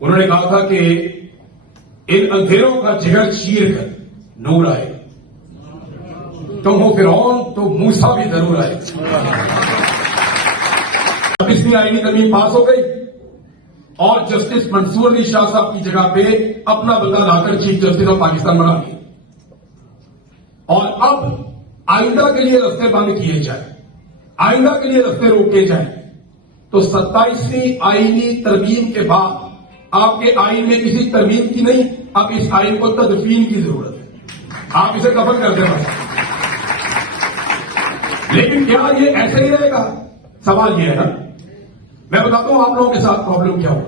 उन्होंने कहा था कि इन अंधेरों का जिगर चीर कर नूर आए, तुम हो फिरौन तो मूसा भी जरूर आए। 26वीं आईनी तरमीम पास हो गई और जस्टिस मंसूर अली शाह साहब की जगह पे अपना बंदा लाकर चीफ जस्टिस ऑफ पाकिस्तान बना दिया। और अब आइंदा के लिए रास्ते बंद किए जाए, आइंदा के लिए रास्ते रोके जाए, तो 27वीं आईनी तरमीम के बाद आपके आइन में किसी तरमीम की नहीं, अब इस आइन को तदफीन की जरूरत है। आप इसे दफन कर देना। लेकिन क्या ये ऐसे ही रहेगा? सवाल ये है ना। मैं बताता हूं आप लोगों के साथ प्रॉब्लम क्या हो।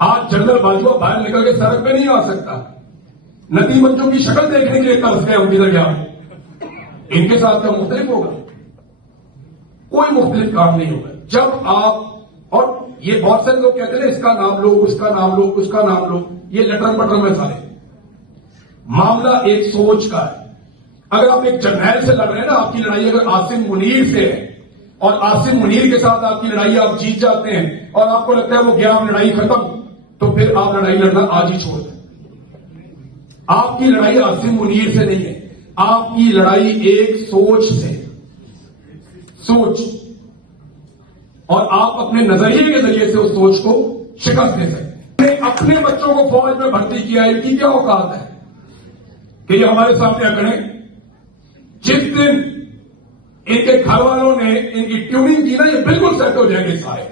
आज जनरल बाजवा बाहर निकल के सड़क पे नहीं आ सकता, नदी मंचों की शक्ल देखने के लिए तरस गया हूं किधर गया। इनके साथ क्या मुख्तलिफ होगा? कोई मुख्तलिफ काम नहीं होगा। जब आप, और ये बहुत सारे लोग कहते हैं इसका नाम लो, उसका नाम लो, उसका नाम लो, ये लटर पटर में सारे। मामला एक सोच का है। अगर आप एक जर्नैल से लड़ रहे हैं ना, आपकी लड़ाई अगर आसिम मुनीर से है और आसिम मुनीर के साथ आपकी लड़ाई आप जीत जाते हैं और आपको लगता है वो गया लड़ाई खत्म, तो फिर आप लड़ाई लड़ना आज ही छोड़ दें। आपकी लड़ाई आसिम मुनीर से नहीं है, आपकी लड़ाई एक सोच से, सोच, और आप अपने नजरिए के जरिए से उस सोच को शिकस्त दे सकते हैं। अपने बच्चों को फौज में भर्ती किया, इनकी क्या औकात है कि ये हमारे सामने अकड़े? जिस दिन इनके घर वालों ने इनकी ट्यूनिंग की ना, ये बिल्कुल सेट हो जाएंगे सारे,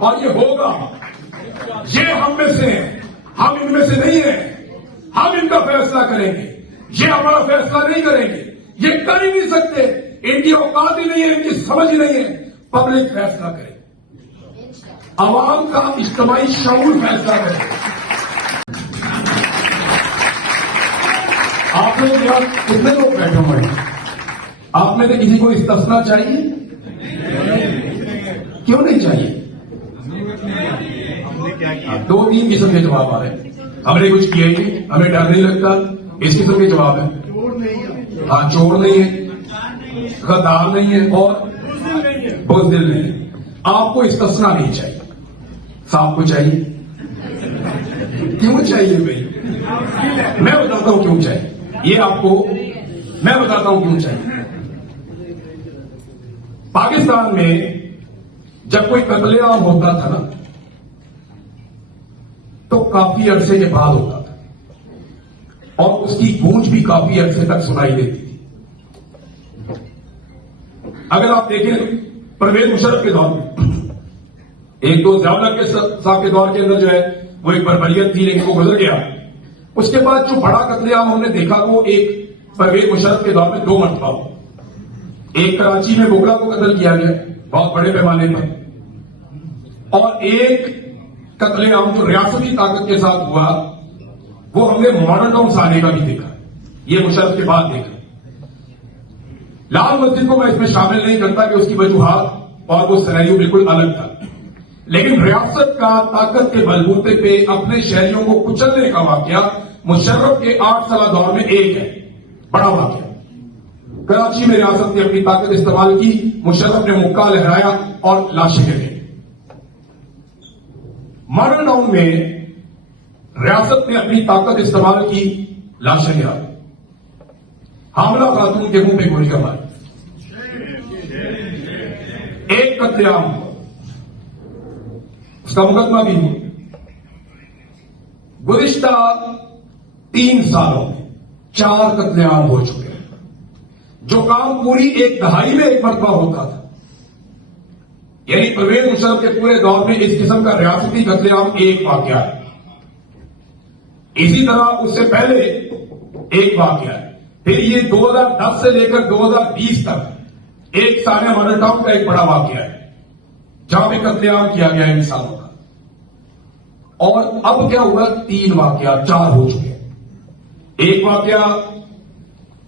और ये होगा। ये हम में से हैं, हम इनमें से नहीं है। हम इनका फैसला करेंगे, ये हमारा फैसला नहीं करेंगे, ये कर ही नहीं सकते। इनकी औकात ही नहीं है, इनकी समझ ही नहीं है। पब्लिक फैसला करे, अवाम का इज्तिमाई शऊर फैसला करे। आप लोग यहां कितने लोग बैठे हुए हैं? आप में से किसी को इस्तिस्ना चाहिए? क्यों नहीं चाहिए? दो तीन किस्म के जवाब आ रहे हैं। हमने कुछ किया ही नहीं, हमें डर नहीं लगता, इस किस्म के जवाब है। हाँ, चोर नहीं है, गद्दार नहीं है और बुज़दिल नहीं है। आपको इस्तिस्ना नहीं चाहिए, साहब को चाहिए। क्यों चाहिए भाई? मैं बताता हूं क्यों चाहिए, ये आपको मैं बताता हूं क्यों चाहिए। पाकिस्तान में जब कोई कत्लेआम होता था ना, तो काफी अरसे के बाद होता था और उसकी गूंज भी काफी अरसे तक सुनाई देती थी। अगर आप देखें परवेज मुशर्रफ के दौर में, एक दो ज़ियाउल के साहब के दौर के अंदर जो है वो एक बर्बरियत थी, लेकिन वो गुजर गया। उसके बाद जो बड़ा कत्लेआम हमने देखा वो एक परवेज मुशर्रफ के दौर में 2 मरतबा हुआ। एक कराची में बोगला को कत्ल किया गया बहुत बड़े पैमाने पर, और एक कत्लेआम जो रियासती ताकत के साथ हुआ वो हमने मॉडर्न टाउन आने का भी देखा। ये मुशर्रफ के बाद देखा। लाल मस्जिद को मैं इसमें शामिल नहीं करता कि उसकी वजूहात और वो सिनेरियो बिल्कुल अलग था, लेकिन रियासत का ताकत के बलबूते पे अपने शहरियों को कुचलने का वाकया मुशर्रफ के 8 साल दौर में एक है, बड़ा वाकया। कराची में रियासत ने अपनी ताकत इस्तेमाल की, मुशर्रफ ने मुक्का लहराया और लाशें गिर गई। मॉडर्न टाउन में रियासत ने अपनी ताकत इस्तेमाल की, लाशें गिरा, हामला खातून के मुंह पे गोलियां मारी, एक कत्लेआम हुआ, उसका मुकदमा भी हुआ। गुज़िश्ता 3 सालों में 4 कत्लेआम हो चुके हैं। जो काम पूरी एक दहाई में एक मरतबा होता था, यानी परवेज मुशर्रफ के पूरे दौर में इस किस्म का रियासती कत्लेआम एक वाकया है। इसी तरह उससे पहले एक वाकया है। फिर ये 2010 से लेकर 2020 तक एक सारे मॉडल टाउन का एक बड़ा वाकया है जहां पे कत्लेआम किया गया इंसानों का। और अब क्या हुआ? 3 वाकया, 4 हो चुके हैं। एक वाकया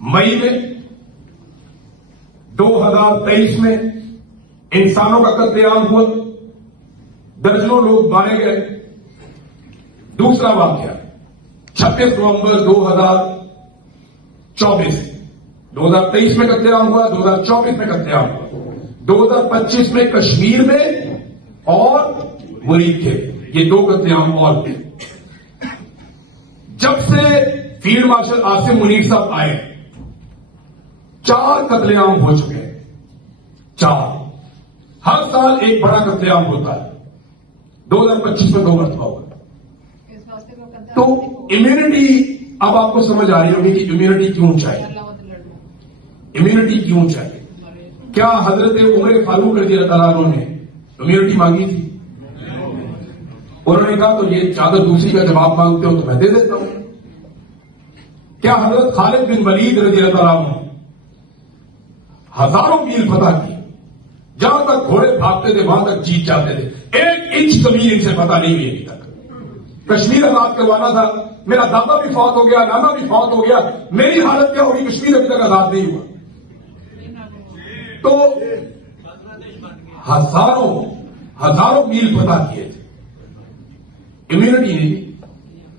मई में 2023 में इंसानों का कत्लेआम हुआ, दर्जनों लोग मारे गए। दूसरा वाकया 26 नवंबर 2023 में कत्लेआम हुआ, 2024 में कत्लेआम हुआ, 2025 में कश्मीर में और मुरीद के ये 2 कत्लेआम और हुए। जब से फील्ड मार्शल आसिम मुनीर साहब आए 4 कत्लेआम हो चुके हैं, 4। हर साल एक बड़ा कत्लेआम होता है। 2025 में 2 मरतबा हुआ। तो इम्यूनिटी अब आपको समझ आ रही होगी कि इम्यूनिटी क्यों चाहिए। इम्यूनिटी क्यों चाहिए? क्या हजरत उमर फारूक रज़ी अल्लाह तआला ने इम्यूनिटी मांगी थी? उन्होंने कहा तो ये चादर दूसरी का जवाब मांगते हो तो मैं दे देता हूं। क्या हजरत खालिद बिन वलीद रज़ी अल्लाह तआला ने हजारों मील फतह की, जहां तक घोड़े भागते थे वहां तक जीत जाते थे, 1 इंच जमीन इनसे पता नहीं हुई अभी तक। कश्मीर आजाद करवाना था, मेरा दादा भी फौत हो गया, नाना भी फौत हो गया, मेरी हालत क्या होगी? कश्मीर अभी तक आजाद नहीं हुआ। तो हजारों मील फतह किए थे, इम्यूनिटी नहीं।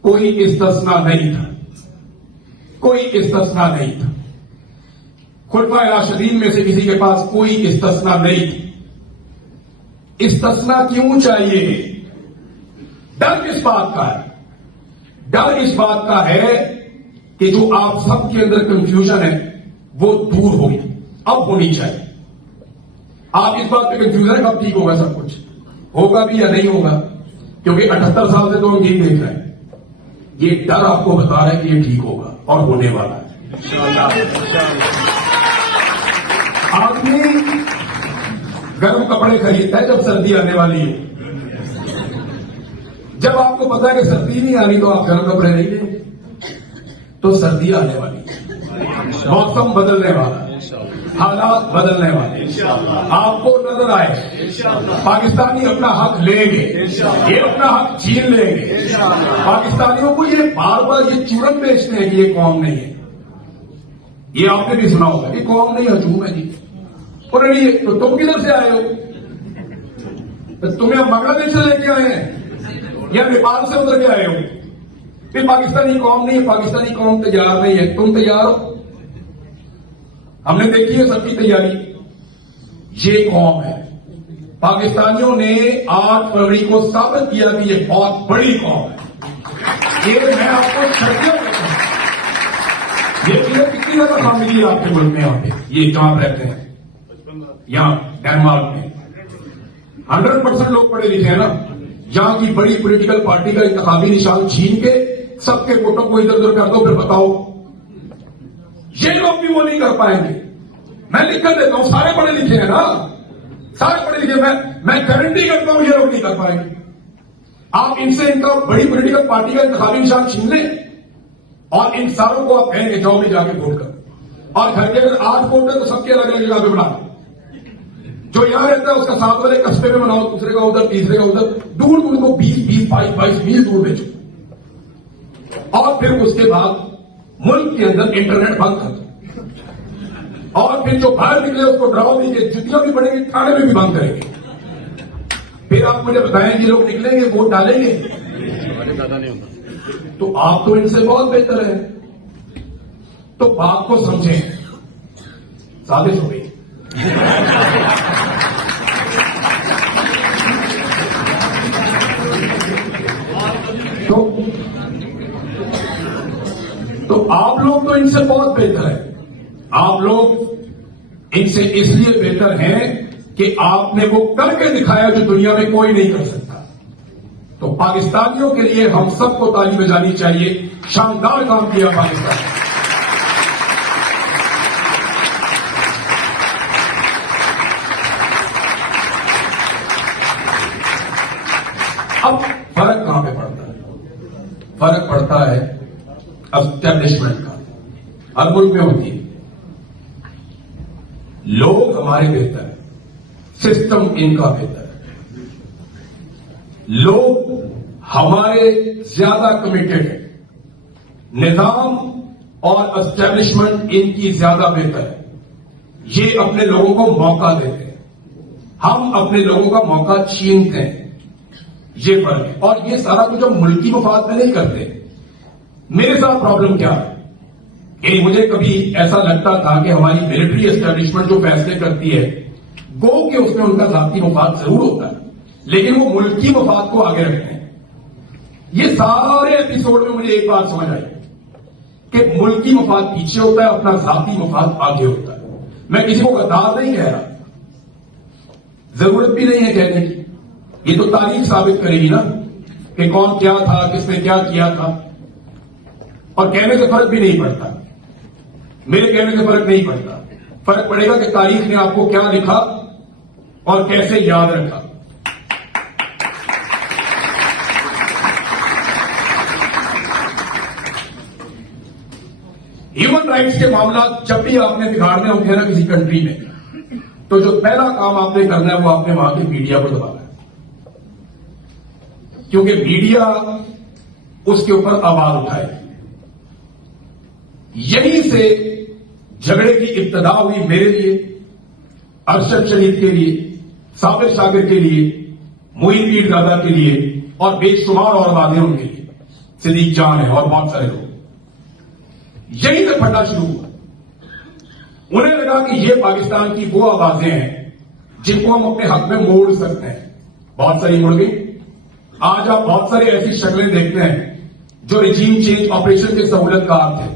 कोई इस्तिस्ना नहीं था, कोई इस्तिस्ना नहीं था। खुलफाए राशिदीन में से किसी के पास कोई इस्तिस्ना नहीं थी। इस्तिस्ना क्यों चाहिए? डर किस बात का है? डर इस बात का है कि जो आप सबके अंदर कंफ्यूजन है वो दूर होगी, अब होनी चाहिए। आप इस बात पे कंफ्यूजन है कब ठीक होगा सब कुछ, होगा भी या नहीं होगा? क्योंकि 78 साल से तो हम यही देख रहे हैं। ये डर आपको बता रहा है कि ये ठीक होगा और होने वाला है। आदमी गर्म कपड़े खरीदता है जब सर्दी आने वाली हो। जब आपको पता है कि सर्दी नहीं आनी तो आप गर्म कपड़े नहीं लेंगे। तो सर्दी आने वाली, मौसम बदलने वाला, हालात बदलने वाले, आपको नजर आए पाकिस्तानी अपना हक लेंगे, ये अपना हक छीन लेंगे। पाकिस्तानियों को ये बार बार ये चूरन बेचते हैं कि ये कौम नहीं है। ये आपने भी सुना होगा कि कौम नहीं हजूम है जी। उन्होंने तो तुम किधर से आए हो? तो तुम्हें हम बांग्लादेश से लेके आए हैं या नेपाल से उतर के आए हो? फिर पाकिस्तानी कौम नहीं है, पाकिस्तानी कौम तैयार नहीं है, तुम तैयार हो? हमने देखी है सबकी तैयारी। ये कौम है, पाकिस्तानियों ने 8 फरवरी को साबित किया कि ये बहुत बड़ी कौम है। ये मैं आपको शर्तियां देता हूं। ये चीजें कितनी ज्यादा काम मिली है आपके मुल्क में? यहाँ पे ये जहां रहते हैं, यहां डेनमार्क में 100% लोग पढ़े लिखे हैं ना। यहां की बड़ी पॉलिटिकल पार्टी का इंतखाबी निशान छीन के सबके वोटों को इधर उधर कर दो, फिर बताओ ये लोग भी वो नहीं कर पाएंगे। मैं लिख कर देता हूं, सारे पढ़े लिखे हैं ना, सारे पढ़े लिखे। मैं गारंटी करता हूं ये लोग नहीं कर पाएंगे। आप इनसे इनका बड़ी पॉलिटिकल पार्टी का इंतखाबी निशान छीन लें और इन सारों को आप कहेंगे जाओ भी जाके वोट कर। और घर के अगर 8 वोट है तो सबके अलग अलग जगह पे बनाओ। जो यहां रहता है उसका 7 वाले कस्बे में बनाओ, दूसरे का उधर, तीसरे का उधर, दूर दूर को 20-20, 22 मील दूर बेचो। और फिर उसके बाद मुल्क के अंदर इंटरनेट बंद कर दो। और फिर जो बाहर निकले उसको डराओ दीजिए, जुतियां भी बढ़ेंगी, थाने में भी बंद करेंगे। फिर आप मुझे बताएं कि लोग निकलेंगे, वोट डालेंगे। तो आप तो इनसे बहुत बेहतर है। तो बात को समझें, साजिश हो गई। तो आप लोग तो इनसे बहुत बेहतर है। आप लोग इनसे इसलिए बेहतर हैं कि आपने वो करके दिखाया जो दुनिया में कोई नहीं कर सकता। तो पाकिस्तानियों के लिए हम सबको ताली बजानी चाहिए। शानदार काम किया पाकिस्तान। अब फर्क कहां पे पड़ता है? फर्क पड़ता है एस्टेब्लिशमेंट का। हर मुल्क में होती है। लोग हमारे बेहतर है, सिस्टम इनका बेहतर है। लोग हमारे ज्यादा कमिटेड है, निजाम और एस्टेब्लिशमेंट इनकी ज्यादा बेहतर है। ये अपने लोगों को मौका देते हैं, हम अपने लोगों का मौका छीनते हैं। ये फर्क है। और ये सारा कुछ हम मुल्की मफाद में नहीं करते। मेरे साथ प्रॉब्लम क्या है कि मुझे कभी ऐसा लगता था कि हमारी मिलिट्री एस्टेब्लिशमेंट जो फैसले करती है, गो कि उसमें उनका जाती मफाद जरूर होता है, लेकिन वो मुल्की मफाद को आगे रखते हैं। ये सारे एपिसोड में मुझे एक बात समझ आई कि मुल्की मफाद पीछे होता है, अपना जाती मफाद आगे होता है। मैं किसी को गद्दार नहीं कह रहा, जरूरत भी नहीं है कहने की। ये तो तारीख साबित करेगी ना कि कौन क्या था, किसने क्या किया था। और कहने से फर्क भी नहीं पड़ता, मेरे कहने से फर्क नहीं पड़ता। फर्क पड़ेगा कि तारीख ने आपको क्या लिखा और कैसे याद रखा। ह्यूमन राइट्स के मामला जब भी आपने बिगाड़ने होंगे ना किसी कंट्री में, तो जो पहला काम आपने करना है वो आपने वहां के मीडिया को दबाना है, क्योंकि मीडिया उसके ऊपर आवाज उठाएगी। यहीं से झगड़े की इब्तिदा हुई मेरे लिए, अरशद शहीद के लिए, साबिर शाकिर के लिए, मोइन पीरजादा के लिए और बेशुमार और वादियों के लिए, सिद्दीक जान है और बहुत सारे लोग। यहीं से फटना शुरू हुआ। उन्हें लगा कि ये पाकिस्तान की वो आवाजें हैं जिनको हम अपने हक में मोड़ सकते हैं। बहुत सारी मुड़ गई। आज आप बहुत सारी ऐसी शक्लें देखते हैं जो रिजीम चेंज ऑपरेशन के सहूलतकार थे,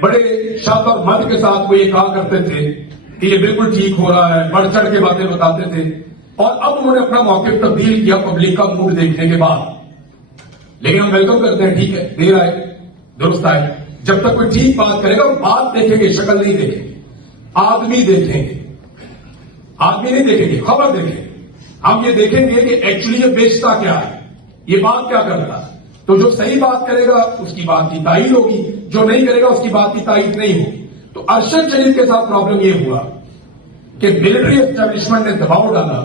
बड़े शक और मत के साथ वो ये कहा करते थे कि ये बिल्कुल ठीक हो रहा है, बढ़ चढ़ के बातें बताते थे। और अब उन्होंने अपना मौक़िफ़ तब्दील किया पब्लिक का मूड देखने के बाद। लेकिन हम वेलकम करते हैं, ठीक है, देर आए दुरुस्त आए। जब तक कोई ठीक बात करेगा, बात देखेंगे, शक्ल नहीं देखेंगे, आदमी देखेंगे। आदमी नहीं देखेंगे, खबर देखेंगे। हम ये देखेंगे कि एक्चुअली ये बेचता क्या है, ये बात क्या करता है। तो जो सही बात करेगा उसकी बात की तारीफ होगी, जो नहीं करेगा उसकी बात की तारीफ नहीं होगी। तो अरशद शरीफ के साथ प्रॉब्लम ये हुआ कि मिलिट्री एस्टेब्लिशमेंट ने दबाव डाला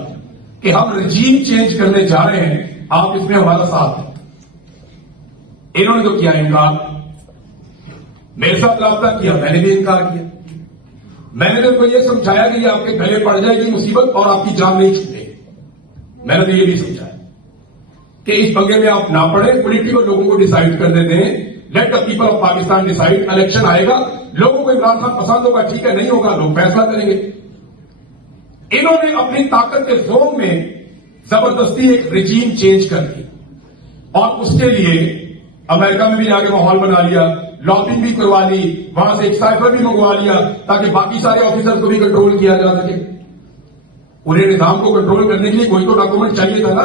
कि हम रजीम चेंज करने जा रहे हैं, आप इसमें हमारा साथ दें। इन्होंने तो किया इनकार, मेरे साथ राब्ता किया, मैंने भी इनकार किया। मैंने तो उनको ये समझाया कि ये आपके गले पड़ जाएगी मुसीबत और आपकी जान नहीं छूटेगी। मैंने तो ये भी समझाया कि इस पंगे में आप ना पड़े, पॉलिटिकल लोगों को डिसाइड करने दें, let the people of Pakistan decide. Election आएगा, लोगों को इमरान खान पसंद होगा, ठीक है, नहीं होगा, लोग फैसला करेंगे। इन्होंने अपनी ताकत के जोन में जबरदस्ती एक रिजीम चेंज कर दी और उसके लिए अमेरिका में भी जाके माहौल बना लिया, लॉबिंग भी करवा ली, वहां से एक साइफर भी मंगवा लिया ताकि बाकी सारे ऑफिसर को भी कंट्रोल किया जा सके। पूरे निजाम को कंट्रोल करने के लिए कोई तो डॉक्यूमेंट चाहिए था ना।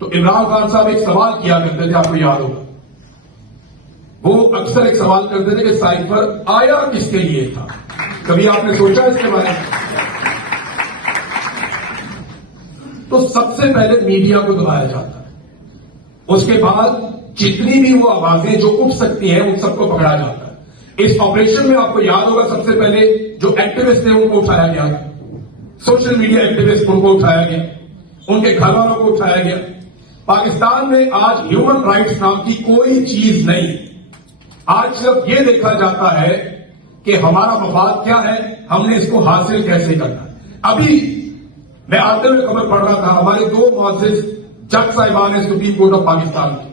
तो इमरान खान साहब एक सवाल किया करते थे, आपको याद होगा, वो अक्सर एक सवाल करते थे कि साइफर आया किसके लिए था। कभी आपने सोचा इसके बारे में? तो सबसे पहले मीडिया को दबाया जाता है, उसके बाद जितनी भी वो आवाजें जो उठ सकती हैं उन सबको पकड़ा जाता है। इस ऑपरेशन में आपको याद होगा सबसे पहले जो एक्टिविस्ट थे उनको उठाया गया, सोशल मीडिया एक्टिविस्ट उनको उठाया गया, उनके घर वालों को उठाया गया। पाकिस्तान में आज ह्यूमन राइट्स नाम की कोई चीज नहीं। आज सिर्फ ये देखा जाता है कि हमारा मफाद क्या है, हमने इसको हासिल कैसे करना है। अभी मैं आते हुए खबर पढ़ रहा था, हमारे दो मुअज़्ज़िज़ जज साहिबान है सुप्रीम कोर्ट ऑफ पाकिस्तान के,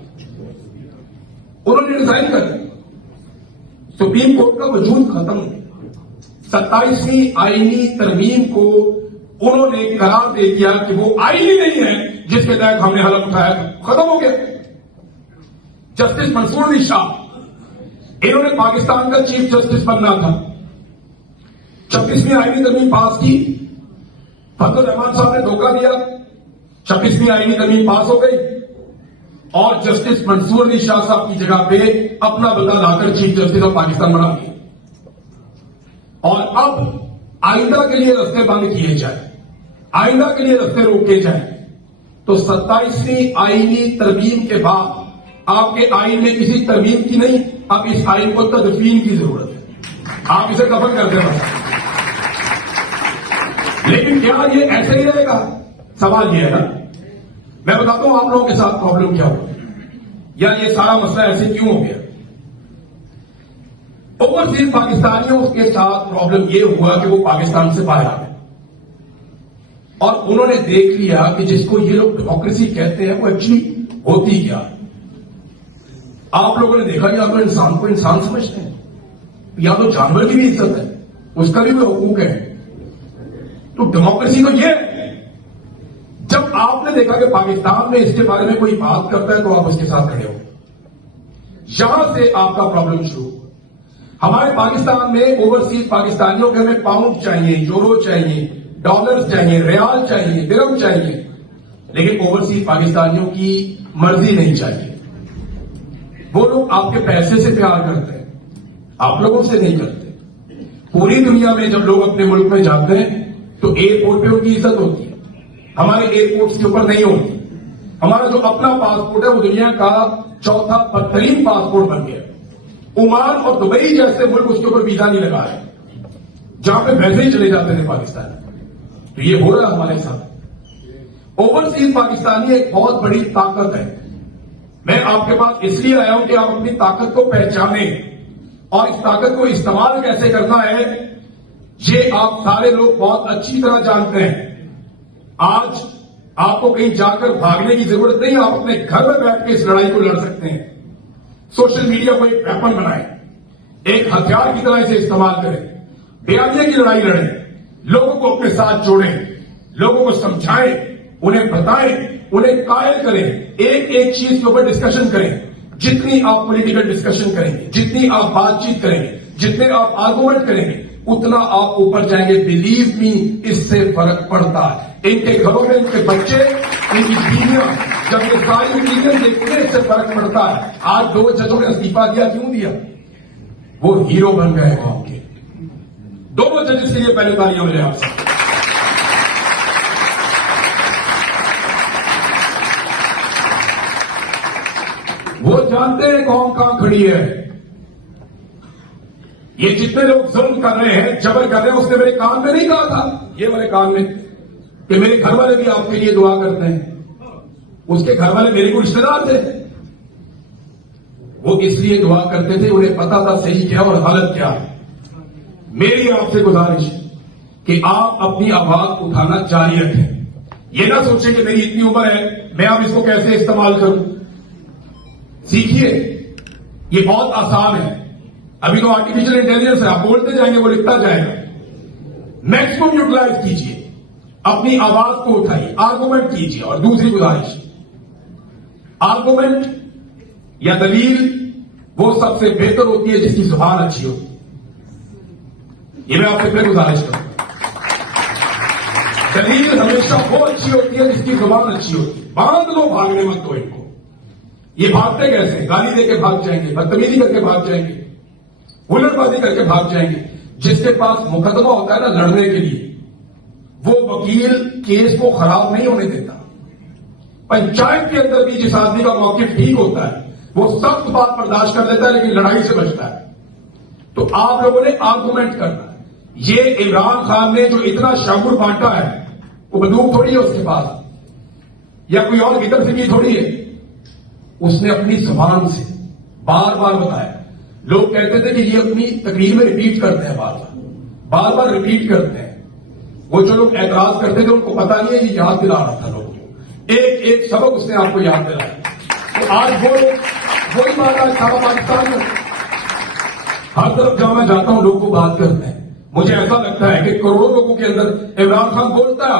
उन्होंने डिसाइड कर दिया सुप्रीम कोर्ट का वजूद खत्म। 27वीं आईनी तरमीम को उन्होंने करार दे दिया कि वो आईनी नहीं है जिसके तहत हमने हलफ उठाया था, खत्म हो गया। जस्टिस मंसूर अली शाह, इन्होंने पाकिस्तान का चीफ जस्टिस बनना था। 26वीं आईनी तरमीम पास की, फजल रहमान साहब ने धोखा दिया, 26वीं आईनी तरमीम पास हो गई और जस्टिस मंसूर अली शाह साहब की जगह पे अपना बंदा लाकर चीफ जस्टिस ऑफ पाकिस्तान बना दिया। और अब आइंदा के लिए रास्ते बंद किए जाए, आइंदा के लिए रास्ते रोके जाए, तो 27वीं आईनी तरमीम के बाद आपके आइन में किसी तरमीम की नहीं, अब इस आइन को तदफीन की जरूरत है, आप इसे दफन कर देना। लेकिन क्या ये ऐसे ही रहेगा? सवाल ये है ना। मैं बताता हूं आप लोगों के साथ प्रॉब्लम क्या हुआ या ये सारा मसला ऐसे क्यों हो गया। ओवरसीज पाकिस्तानियों के साथ प्रॉब्लम ये हुआ कि वो पाकिस्तान से बाहर आ गए और उन्होंने देख लिया कि जिसको ये लोग डेमोक्रेसी कहते हैं वो एक्चुअली होती क्या। आप लोगों ने देखा या तो इंसान को इंसान समझते हैं, या तो जानवर की भी इज्जत है, उसका भी कोई हुकूक है। तो डेमोक्रेसी तो ये है, जब आपने देखा कि पाकिस्तान में इसके बारे में कोई बात करता है तो आप उसके साथ खड़े हो। यहां से आपका प्रॉब्लम शुरू। हमारे पाकिस्तान में ओवरसीज पाकिस्तानियों के हमें पाउंड चाहिए, यूरो चाहिए, डॉलर्स चाहिए, रियाल चाहिए, दिरहम चाहिए, लेकिन ओवरसीज पाकिस्तानियों की मर्जी नहीं चाहिए। वो लोग आपके पैसे से प्यार करते हैं, आप लोगों से नहीं करते। पूरी दुनिया में जब लोग अपने मुल्क में जाते हैं तो एयरपोर्ट पे उनकी इज्जत होती है, हमारे एयरपोर्ट्स के ऊपर नहीं होती। हमारा जो अपना पासपोर्ट है वो दुनिया का चौथा बदतरीन पासपोर्ट बन गया। ओमान और दुबई जैसे मुल्क उसके ऊपर वीजा नहीं लगा है, जहां पे वैसे ही चले जाते थे पाकिस्तान। तो ये हो रहा है हमारे साथ। ओवरसीज पाकिस्तानी एक बहुत बड़ी ताकत है। मैं आपके पास इसलिए आया हूं कि आप अपनी ताकत को पहचाने और इस ताकत को इस्तेमाल कैसे करना है ये आप सारे लोग बहुत अच्छी तरह जानते हैं। आज आपको कहीं जाकर भागने की जरूरत नहीं, आप अपने घर में बैठ के इस लड़ाई को लड़ सकते हैं। सोशल मीडिया को एक वेपन बनाएं, एक हथियार की तरह इसे इस्तेमाल करें, बेआइनी की लड़ाई लड़ें, लोगों को अपने साथ जोड़ें, लोगों को समझाएं, उन्हें बताएं, उन्हें कायल करें, एक एक चीज के ऊपर डिस्कशन करें। जितनी आप पॉलिटिकल डिस्कशन करेंगे, जितनी आप बातचीत करेंगे, जितने आप आर्गुमेंट करेंगे, उतना आप ऊपर जाएंगे। बिलीव मी, इससे फर्क पड़ता है। इनके घरों में इनके बच्चे, इनकी बीवियां जब ये सारी चीजें देखते हैं इससे फर्क पड़ता है। आज 2 जजों ने इस्तीफा दिया, क्यों दिया? वो हीरो बन गए कौम के। दोनों जजेस के लिए पहले तालियां हो जाए आपसे। वो जानते हैं कौन कहां खड़ी है। ये जितने लोग जुल्म कर रहे हैं, जबर कर रहे हैं, उसने मेरे कान में नहीं कहा था, ये वाले कान में, कि मेरे घर वाले भी आपके लिए दुआ करते हैं। उसके घर वाले मेरे को रिश्तेदार थे, वो इसलिए दुआ करते थे, उन्हें पता था सही क्या और गलत क्या है। मेरी आपसे गुजारिश कि आप अपनी आवाज उठाना जारी रखें। ये ना सोचें कि मेरी इतनी उम्र है, मैं अब इसको कैसे इस्तेमाल करूं। सीखिए, ये बहुत आसान है। अभी तो आर्टिफिशियल इंटेलिजेंस है, आप बोलते जाएंगे वो लिखता जाएगा। मैक्सिमम यूटिलाइज कीजिए, अपनी आवाज को उठाइए, आर्गुमेंट कीजिए। और दूसरी गुजारिश, आर्गुमेंट या दलील वो सबसे बेहतर होती है जिसकी जुबान अच्छी होती है। ये मैं आपसे फिर गुजारिश करूंगा, दलील हमेशा वो अच्छी होती है जिसकी जुबान अच्छी होती है। बांध लो, भागने मत दो इनको। ये भागते कैसे? गाली देके भाग जाएंगे, बदतमीजी करके भाग जाएंगे, हुल्लड़बाजी करके भाग जाएंगे। जिसके पास मुकदमा होता है ना लड़ने के लिए, वो वकील केस को खराब नहीं होने देता। पंचायत के अंदर भी जिस आदमी का मौक़िफ़ ठीक होता है वो सख्त बात बर्दाश्त कर लेता है, लेकिन लड़ाई से बचता है। तो आप लोगों ने आर्गुमेंट करना है। ये इमरान खान ने जो इतना शगुर बांटा है, वो बंदूक थोड़ी है उसके पास, या कोई और गिदर सिंगी थोड़ी है। उसने अपनी जुबान से बार बार बताया। लोग कहते थे कि ये अपनी तकरीर में रिपीट करते हैं, बार बार रिपीट करते हैं। वो जो लोग एतराज करते थे उनको पता नहीं है, ये याद दिला रहा था लोगों को। एक एक सबक उसने आपको याद दिलाया। तो आज वो वही बात आज सारा पाकिस्तान में, हर तरफ जहां मैं जाता हूं लोग को बात करते हैं। मुझे ऐसा लगता है कि करोड़ों लोगों के अंदर इमरान खान बोलता है।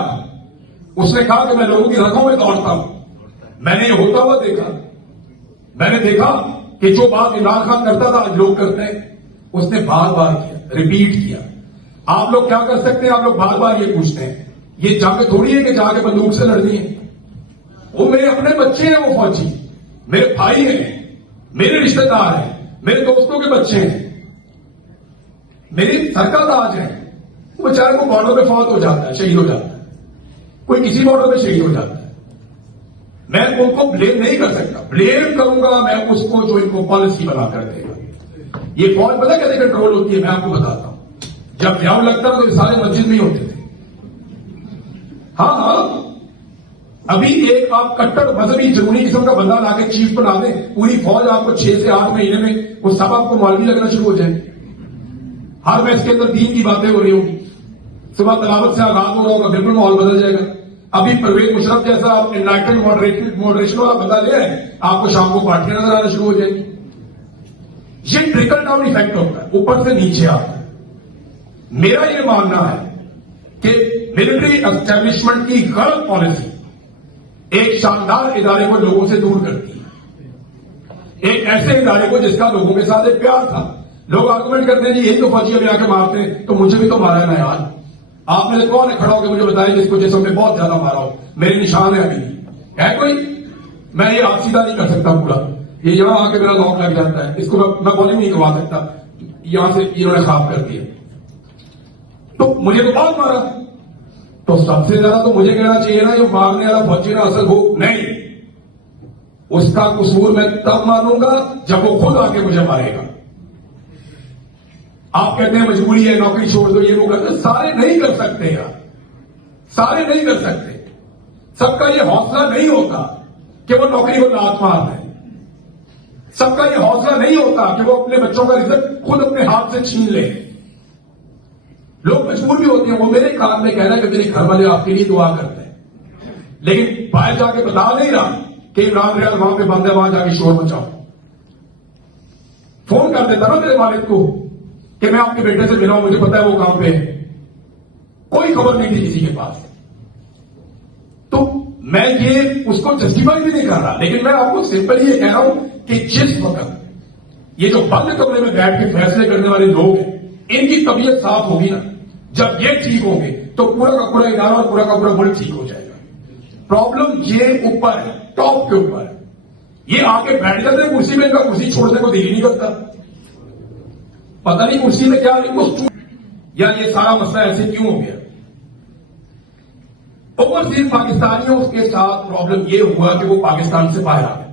उसने कहा कि मैं लोगों की रगों में दौड़ता हूं। मैंने ये होता हुआ देखा। मैंने देखा कि जो बात इमरान खान करता था आज लोग करते हैं। उसने बार बार किया, रिपीट किया। आप लोग क्या कर सकते हैं? आप लोग बार बार ये पूछते हैं। ये जंग थोड़ी है कि जाके बंदूक से लड़नी है। वो मेरे अपने बच्चे हैं, वो फौजी मेरे भाई हैं, मेरे रिश्तेदार हैं, मेरे दोस्तों के बच्चे हैं, मेरी सर का ताज है। वो बेचारे को बॉर्डर पे फौत हो जाता है, शहीद हो जाता है, कोई किसी बॉर्डर पे शहीद हो जाता है। मैं उनको ब्लेम नहीं कर सकता। ब्लेम करूंगा मैं उसको जो इनको पॉलिसी बनाकर देगा। ये फौज पता कैसे कंट्रोल होती है? मैं आपको बताता हूं। जब व्याव लगता था तो सारे मस्जिद में ही होते थे। हाँ, अभी एक आप कट्टर मजहबी जुनूनी किस्म का बंदा लाके चीफ बना दें, पूरी फौज आपको 6 से 8 महीने में वो सब आपको मौलवी लगना शुरू हो जाए। हर मैच के अंदर दीन की बातें हो रही होंगी, सुबह तलावत से आगाज हो रहा होगा, बिल्कुल माहौल बदल जाएगा। अभी परवेज मुशर्रफ जैसा आप इनलाइटेड मॉडरेशन वाला बंदा ले आए, आपको शाम को पार्टियां नजर आना शुरू हो जाएगी। ये ट्रिकल डाउन इफेक्ट होता है, ऊपर से नीचे आता है। मेरा यह मानना है कि मिलिट्री एस्टेब्लिशमेंट की गलत पॉलिसी एक शानदार इदारे को लोगों से दूर करती है, एक ऐसे इदारे को जिसका लोगों के साथ एक प्यार था। लोग आर्गुमेंट करते हैं जी यही तो फौजियों में आके मारते हैं, तो मुझे भी तो मारा है ना यार। आप में से कौन है खड़ा होकर मुझे बताया जिसको जैसे मैं बहुत ज्यादा मारा हूं, मेरे निशान है अभी है कोई? मैं ये आप सीधा नहीं कर सकता पूरा, ये यहां आके मेरा लॉक लग जाता है, इसको मैं बॉलिंग नहीं करवा सकता, यहां से इन्होंने साफ कर दिया। तो मुझे तो बहुत मारा, तो सबसे ज्यादा तो मुझे कहना चाहिए ना जो मारने वाला फौजी ना असल हो नहीं, उसका कसूर मैं तब मानूंगा जब वो खुद आके मुझे मारेगा। आप कहते हैं मजबूरी है, नौकरी छोड़ दो, ये वो करते, सारे नहीं कर सकते यार, सारे नहीं कर सकते। सबका ये हौसला नहीं होता कि वो नौकरी को लात मार दें, सबका ये हौसला नहीं होता कि वो अपने बच्चों का रिजल्ट खुद अपने हाथ से छीन ले। लोग मजबूर भी होते हैं, वो मेरे कान में कह रहा है कि मेरे घर वाले आपके लिए दुआ करते हैं, लेकिन बाहर जाके बता नहीं रहा कि इमरान रियाज वहां पे बंद है, वहां जाके शोर मचाओ। फोन कर देता ना मेरे वालिद को कि मैं आपके बेटे से मिला हूं, मुझे पता है वो काम पे है, कोई खबर नहीं थी किसी के पास। तो मैं ये उसको जस्टिफाई भी नहीं कर रहा, लेकिन मैं आपको सिंपल ये कह रहा हूं कि जिस वक्त ये जो बंद कमरे में बैठ के फैसले करने वाले लोग हैं, इनकी तबीयत साफ होगी ना, जब ये ठीक होंगे तो पूरा का पूरा इदारा और पूरा का पूरा मुल्क ठीक हो जाएगा। प्रॉब्लम ये ऊपर है, टॉप के ऊपर है। ये आके बैठ जाते हैं कुर्सी में, इनका कुर्सी छोड़ने को दिल ही नहीं करता, पता नहीं कुर्सी में क्या या ये सारा मसला ऐसे क्यों हो गया। ओवरसीज पाकिस्तानियों के साथ प्रॉब्लम ये हुआ कि वो पाकिस्तान से बाहर आ गए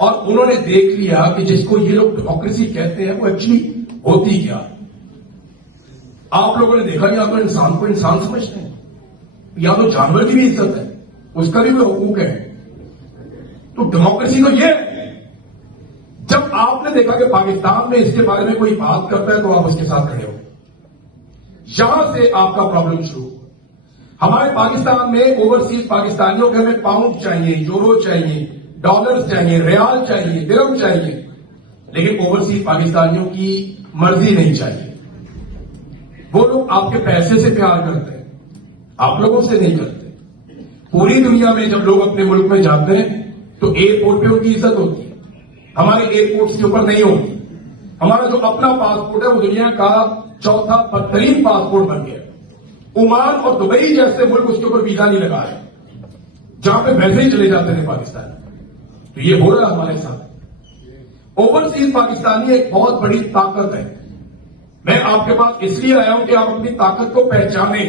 और उन्होंने देख लिया कि जिसको ये लोग डेमोक्रेसी कहते हैं वो एक्चुअली होती क्या। आप लोगों ने देखा या तो इंसान को इंसान समझते हैं, या तो जानवर की भी इज्जत है, उसका भी कोई हकूक है। तो डेमोक्रेसी तो ये है। जब आपने देखा कि पाकिस्तान में इसके बारे में कोई बात करता है तो आप उसके साथ खड़े हो, यहां से आपका प्रॉब्लम शुरू। हमारे पाकिस्तान में ओवरसीज पाकिस्तानियों के हमें पाउंड चाहिए, यूरो चाहिए, डॉलर्स चाहिए, रियाल चाहिए, दिरहम चाहिए, लेकिन ओवरसीज पाकिस्तानियों की मर्जी नहीं चाहिए। वो लोग आपके पैसे से प्यार करते हैं, आप लोगों से नहीं करते। पूरी दुनिया में जब लोग अपने मुल्क में जाते हैं तो एयरपोर्ट पे उनकी इज्जत होती है, हमारे एयरपोर्ट्स के ऊपर नहीं होती। हमारा जो अपना पासपोर्ट है वो दुनिया का चौथा बदतरीन पासपोर्ट बन गया। ओमान और दुबई जैसे मुल्क उसके ऊपर वीजा नहीं लगा है, जहां पे वैसे ही चले जाते हैं पाकिस्तान। तो ये हो रहा है हमारे साथ। ओवरसीज पाकिस्तानी एक बहुत बड़ी ताकत है। मैं आपके पास इसलिए आया हूं कि आप अपनी ताकत को पहचाने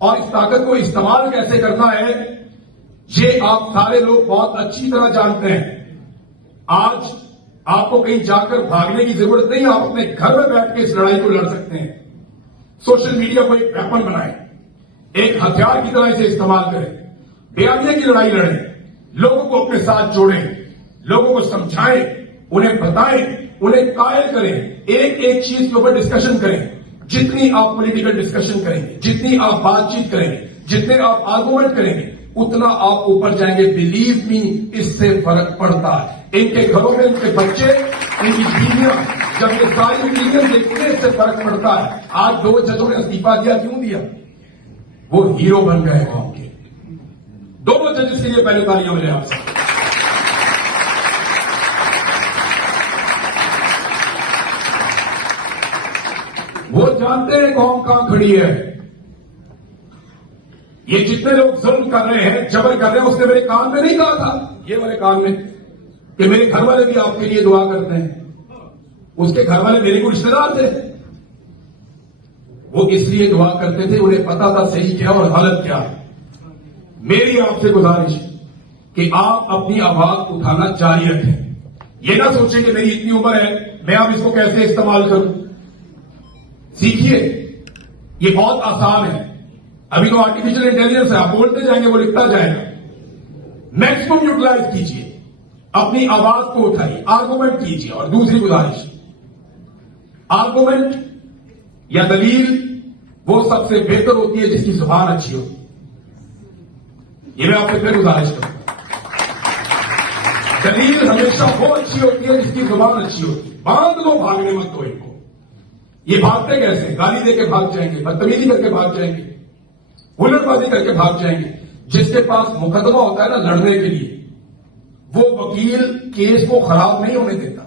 और इस ताकत को इस्तेमाल कैसे करना है ये आप सारे लोग बहुत अच्छी तरह जानते हैं। आज आपको कहीं जाकर भागने की जरूरत नहीं, आप अपने घर में बैठ के इस लड़ाई को लड़ सकते हैं। सोशल मीडिया को एक वेपन बनाएं, एक हथियार की तरह इसे इस्तेमाल करें, बयानिया की लड़ाई लड़ें, लोगों को अपने साथ जोड़ें, लोगों को समझाएं, उन्हें बताएं, उन्हें कायल करें, एक एक चीज के ऊपर डिस्कशन करें। जितनी आप पॉलिटिकल डिस्कशन करेंगे, जितनी आप बातचीत करेंगे, जितने आप आर्गुमेंट करेंगे, उतना आप ऊपर जाएंगे। बिलीव मी, इससे फर्क पड़ता है। इनके घरों में इनके बच्चे, इनकी बीवियां जब ये सारी वीडियो देखते हैं इससे फर्क पड़ता है। आज 2 जजों ने इस्तीफा दिया, क्यों दिया? वो हीरो बन गए कौम के। 2 जजेस के लिए पहले तालियां मिले आपसे। वो जानते हैं कौम कहां खड़ी है। ये जितने लोग जुल्म कर रहे हैं, जबर कर रहे हैं, उसने मेरे कान में नहीं कहा था, ये वाले कान में, कि मेरे घर वाले भी आपके लिए दुआ करते हैं। उसके घर वाले मेरे को रिश्तेदार थे, वो इसलिए दुआ करते थे, उन्हें पता था सही क्या और गलत क्या है। मेरी आपसे गुजारिश कि आप अपनी आवाज उठाना जारी रखें। ये ना सोचें कि मेरी इतनी उम्र है, मैं अब इसको कैसे इस्तेमाल करूं। सीखिए, ये बहुत आसान है। अभी तो आर्टिफिशियल इंटेलिजेंस है, आप बोलते जाएंगे वो लिखता जाएगा। मैक्सिमम यूटिलाइज कीजिए, अपनी आवाज को उठाइए, आर्गुमेंट कीजिए। और दूसरी गुजारिश, आर्गुमेंट या दलील वो सबसे बेहतर होती है जिसकी जुबान अच्छी होती है। ये मैं आपसे फिर गुजारिश करूंगा, दलील हमेशा वो अच्छी होती है जिसकी जुबान अच्छी होती है। बांध लो, भागने मत दो इनको। ये भागते कैसे? गाली देके भाग जाएंगे, बदतमीजी करके भाग जाएंगे, हुल्लड़बाजी करके भाग जाएंगे। जिसके पास मुकदमा होता है ना लड़ने के लिए, वो वकील केस को खराब नहीं होने देता।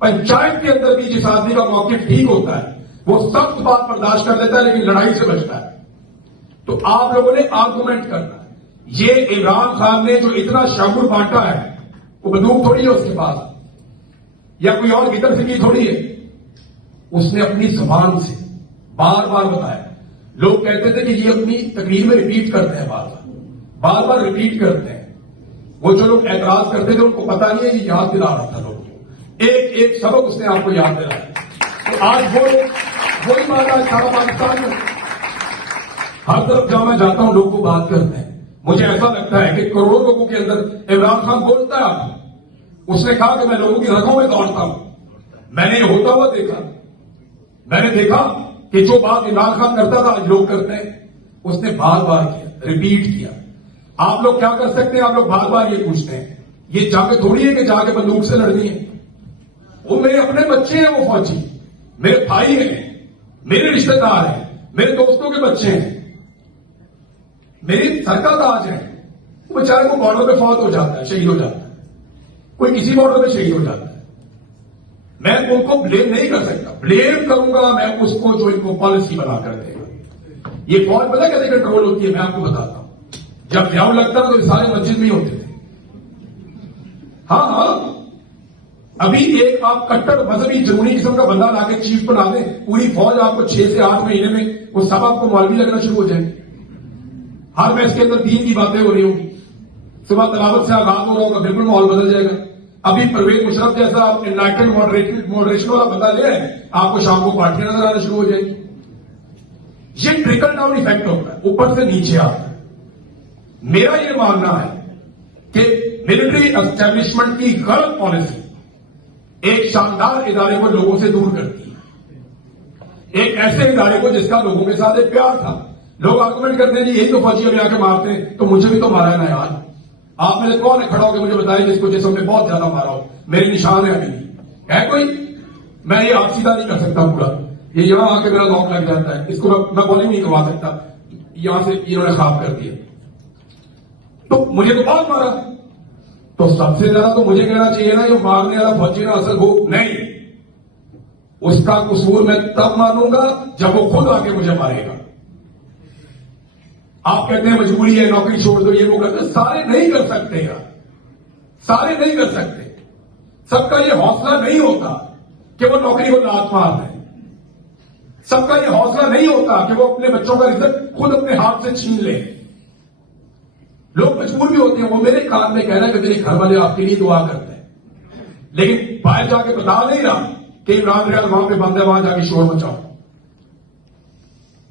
पंचायत के अंदर भी जिस आदमी का मौक़िफ़ ठीक होता है वो सख्त बात बर्दाश्त कर लेता है, लेकिन लड़ाई से बचता है। तो आप लोगों ने आर्गुमेंट करना है। ये इमरान खान ने जो इतना शगुन बांटा है, वो बंदूक थोड़ी है उसके पास, या कोई और गिदर सिंगी थोड़ी है। उसने अपनी जुबान से बार बार बताया। लोग कहते थे कि ये अपनी तकरीर में रिपीट करते हैं, बार बार रिपीट करते हैं। वो जो लोग एतराज करते थे उनको पता नहीं है, ये याद दिला रहा था लोगों को। एक एक सबक उसने आपको याद दिलाया। तो आज वही बात आज सारा पाकिस्तान में हर तरफ जहां मैं जाता हूं लोग को बात करते हैं। मुझे ऐसा लगता है कि करोड़ों लोगों के अंदर इमरान खान बोलता है आपको। उसने कहा कि मैं लोगों की रगों में दौड़ता हूं। मैंने ये होता हुआ देखा। मैंने देखा कि जो बात इमरान खान करता था आज लोग करते हैं। उसने बार बार किया, रिपीट किया। आप लोग क्या कर सकते हैं? आप लोग बार बार ये पूछते हैं। ये जंग थोड़ी है कि जाके बंदूक से लड़नी है। वो मेरे अपने बच्चे हैं, वो फौजी मेरे भाई हैं, मेरे रिश्तेदार हैं, मेरे दोस्तों के बच्चे हैं, मेरी सर का ताज है। वो बेचारे को बॉर्डर पे फौत हो जाता है, शहीद हो जाता है, कोई किसी बॉर्डर पे शहीद हो जाता है। मैं उनको ब्लेम नहीं कर सकता। ब्लेम करूंगा मैं उसको जो इनको पॉलिसी बनाकर देगा। ये फौज पता कैसे कंट्रोल होती है, मैं आपको बताता हूं। जब ब्याह लगता था तो सारे मस्जिद में ही होते थे। हाँ, अभी एक आप कट्टर मजहबी जुनूनी किस्म का बंदा लाके चीफ बना दें, पूरी फौज आपको 6 से 8 महीने में वो सब आपको मौलवी लगना शुरू हो जाएंगे। हर मैच के अंदर दीन की बातें हो रही होंगी। सुबह तलावत से आगाज हो रहा होगा, बिल्कुल माहौल बदल जाएगा। अभी परवेज मुशर्रफ जैसा आप इनलाइटेड मॉडरेशन वाला बंदा ले आए, आपको शाम को पार्टियां नजर आना शुरू हो जाएगी। ये ट्रिकल डाउन इफेक्ट होता है, ऊपर से नीचे आता है। मेरा यह मानना है कि मिलिट्री एस्टेब्लिशमेंट की गलत पॉलिसी एक शानदार इदारे को लोगों से दूर करती है। एक ऐसे इदारे को जिसका लोगों के साथ एक प्यार था। लोग आर्गुमेंट करते हैं जी यही तो फौजी अभी आके मारते हैं, तो मुझे भी तो मारा है ना यार। आप मेरे कौन है खड़ा होकर मुझे बताइए जिसको जैसे हमने बहुत ज्यादा मारा हो, मेरे निशान है अभी भी है कोई? मैं ये आप सीधा नहीं कर सकता पूरा, ये यहां आके मेरा लॉक लग जाता है, इसको मैं बॉलिंग नहीं करवा सकता, यहां से इन्होंने खराब कर दिया। तो मुझे तो बहुत मारा, तो सबसे ज्यादा तो मुझे कहना चाहिए ना, जो मारने वाला फौजी ना असल हो नहीं, उसका कसूर मैं तब मानूंगा जब वो खुद आके मुझे मारेगा। आप कहते हैं मजबूरी है, नौकरी छोड़ दो, ये वो करते, सारे नहीं कर सकते यार, सारे नहीं कर सकते। सबका ये हौसला नहीं होता कि वो नौकरी को लात मार दे। सबका ये हौसला नहीं होता कि वो अपने बच्चों का रिजल्ट खुद अपने हाथ से छीन ले। लोग मजबूर भी होते हैं। वो मेरे कान में कह रहा है कि मेरे घर वाले आपके लिए दुआ करते हैं, लेकिन बाहर जाके बता नहीं रहा कि इमरान रियाज वहां पे बंद है, वहां जाके शोर मचाओ।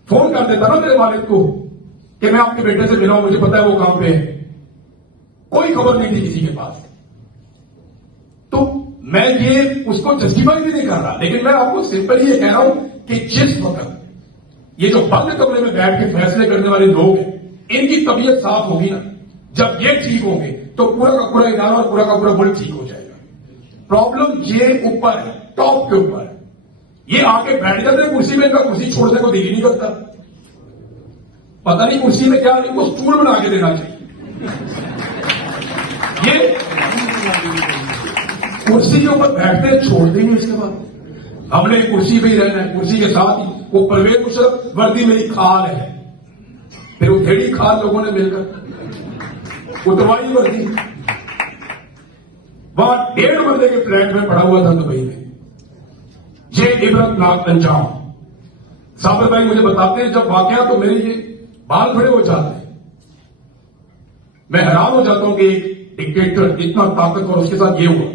फोन कर देता ना मेरे वालिद को कि मैं आपके बेटे से मिला हूं, मुझे पता है वो काम पे है। कोई खबर नहीं थी किसी के पास। तो मैं ये उसको जस्टिफाई भी नहीं कर रहा, लेकिन मैं आपको सिंपल ये कह रहा हूं कि जिस वक्त ये जो बंद कमरे में बैठ के फैसले करने वाले लोग हैं, इनकी तबीयत साफ होगी ना, जब ये ठीक होंगे तो पूरा का पूरा इदारा और पूरा का पूरा मुल्क ठीक हो जाएगा। प्रॉब्लम ये ऊपर है, टॉप के ऊपर है। ये आके बैठ जाते हैं कुर्सी में, इनका कुर्सी छोड़ने को दिल ही नहीं करता। पता नहीं कुर्सी में क्या, इनको स्टूल बना के देना चाहिए। ये कुर्सी के ऊपर बैठते छोड़ते नहीं, इसके बाद हमने कुर्सी पे ही रहना है। कुर्सी के साथ ही वो परवेज मुशर्रफ वर्दी मेरी खाल है, फिर उधेड़ी खाल लोगों ने मिलकर उतरवाई वर्दी। वहां 1.5 बंदे के फ्लैट में पड़ा हुआ था दुबई में। ये इबरतनाक अंजाम। साबिर भाई मुझे बताते हैं जब वाकया, तो मेरे ये बाल खड़े हो जाते हैं। मैं हैरान हो जाता हूं कि एक डिक्टेटर इतना ताकतवर, उसके साथ ये हुआ।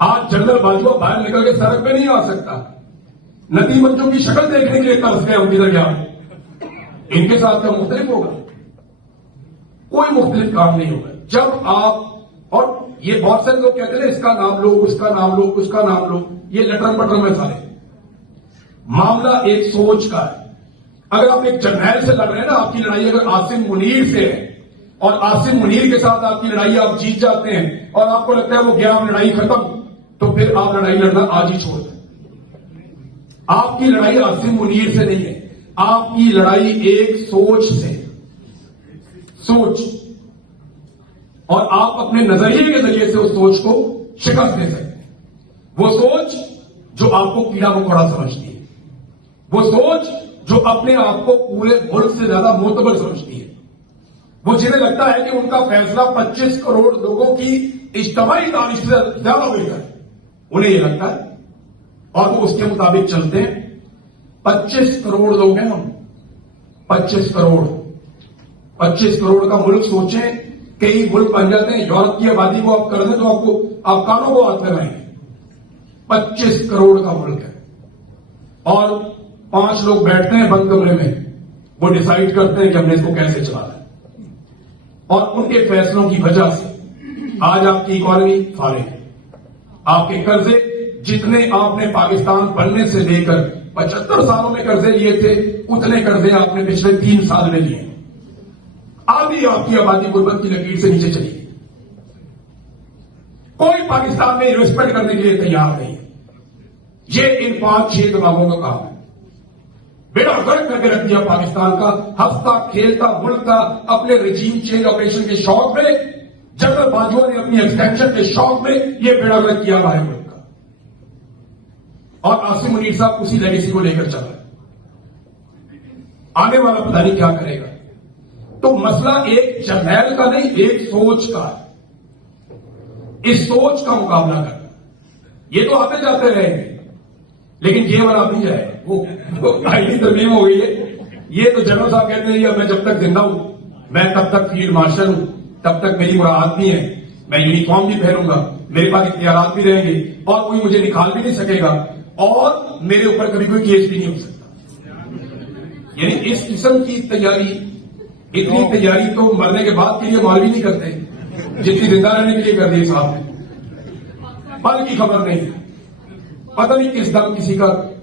आज जनरल बाजवा बाहर निकल के सड़क पे नहीं आ सकता। नदी मंचों की शक्ल देखने के लिए तरस गए हम किधर गया। इनके साथ क्या मुख्तलिफ होगा? कोई मुख्तलिफ काम नहीं होगा। जब आप, और ये बहुत सारे लोग कहते हैं इसका नाम लो, उसका नाम लो, उसका नाम लो, ये लटरम पटरम है सारे। मामला एक सोच का है। अगर आप एक जर्नैल से लड़ रहे हैं ना, आपकी लड़ाई अगर आसिम मुनीर से है और आसिम मुनीर के साथ आपकी लड़ाई आप जीत जाते हैं और आपको लगता है वो गया लड़ाई खत्म, तो फिर आप लड़ाई लड़ना आज ही छोड़ दें। आपकी लड़ाई आसिम मुनीर से नहीं है, आपकी लड़ाई एक सोच से। सोच, और आप अपने नजरिए के जरिए से उस सोच को शिकस्त दे सकते हैं। वो सोच जो आपको कीड़ा मकोड़ा समझती है, वो सोच जो अपने आप को पूरे मुल्क से ज्यादा मोतबर समझती है, वो जिन्हें लगता है कि उनका फैसला 25 करोड़ लोगों की इज्तिमाई दानिश से ज्यादा होगा, उन्हें यह लगता है और वो उसके मुताबिक चलते हैं। 25 करोड़ लोग हैं हम, 25 करोड़ का मुल्क सोचें, कई मुल्क बन जाते हैं। यूरोप की आबादी को आप कर दें तो आप कानों को हाथ लगाएंगे। 25 करोड़ का मुल्क है और 5 लोग बैठते हैं बंद कमरे में, वो डिसाइड करते हैं कि हमने इसको कैसे चलाना है, और उनके फैसलों की वजह से आज आपकी इकॉनमी फारिग है। आपके कर्जे जितने आपने पाकिस्तान बनने से लेकर 75 सालों में कर्जे लिए थे, उतने कर्जे आपने पिछले 3 साल में लिए। आधी आपकी आबादी गुर्बत की लकीर से नीचे चली गई। कोई पाकिस्तान में इन्वेस्टमेंट करने के लिए तैयार नहीं है। ये इन 5-6 दिमागों का काम है। बेड़ा गर्क करके रख दिया पाकिस्तान का, हंसता खेलता मुल्क का अपने रिजीम चेंज ऑपरेशन के शौक में, जनरल बाजवा ने अपनी एक्सटेंशन के शौक में यह बेड़ा गर्क किया हुआ है मुल्क का, और आसिम मुनीर साहब उसी लेगेसी को लेकर चल रहे। आने वाला पता नहीं क्या करेगा। तो मसला एक जर्नैल का नहीं, एक सोच का है। इस सोच का मुकाबला करना, ये तो आते जाते रहेंगे, लेकिन ये वाला नहीं जाए, वो आईनी तरमीम हो गई है। ये तो जनरल साहब कहते हैं मैं जब तक जिंदा हूं, मैं तब तक फील्ड मार्शल हूं, तब तक मेरी मुराद भी है, मैं यूनिफॉर्म भी पहनूंगा, मेरे पास इख्तियारात भी रहेंगे और कोई मुझे निकाल भी नहीं सकेगा और मेरे ऊपर कभी कोई केस भी नहीं हो सकता। यानी इस किस्म की तैयारी, इतनी तैयारी तो मरने के बाद के लिए मौलवी नहीं करते जितनी जिंदा रहने के लिए कर दी साहब ने। पल की खबर नहीं, पता नहीं किस दम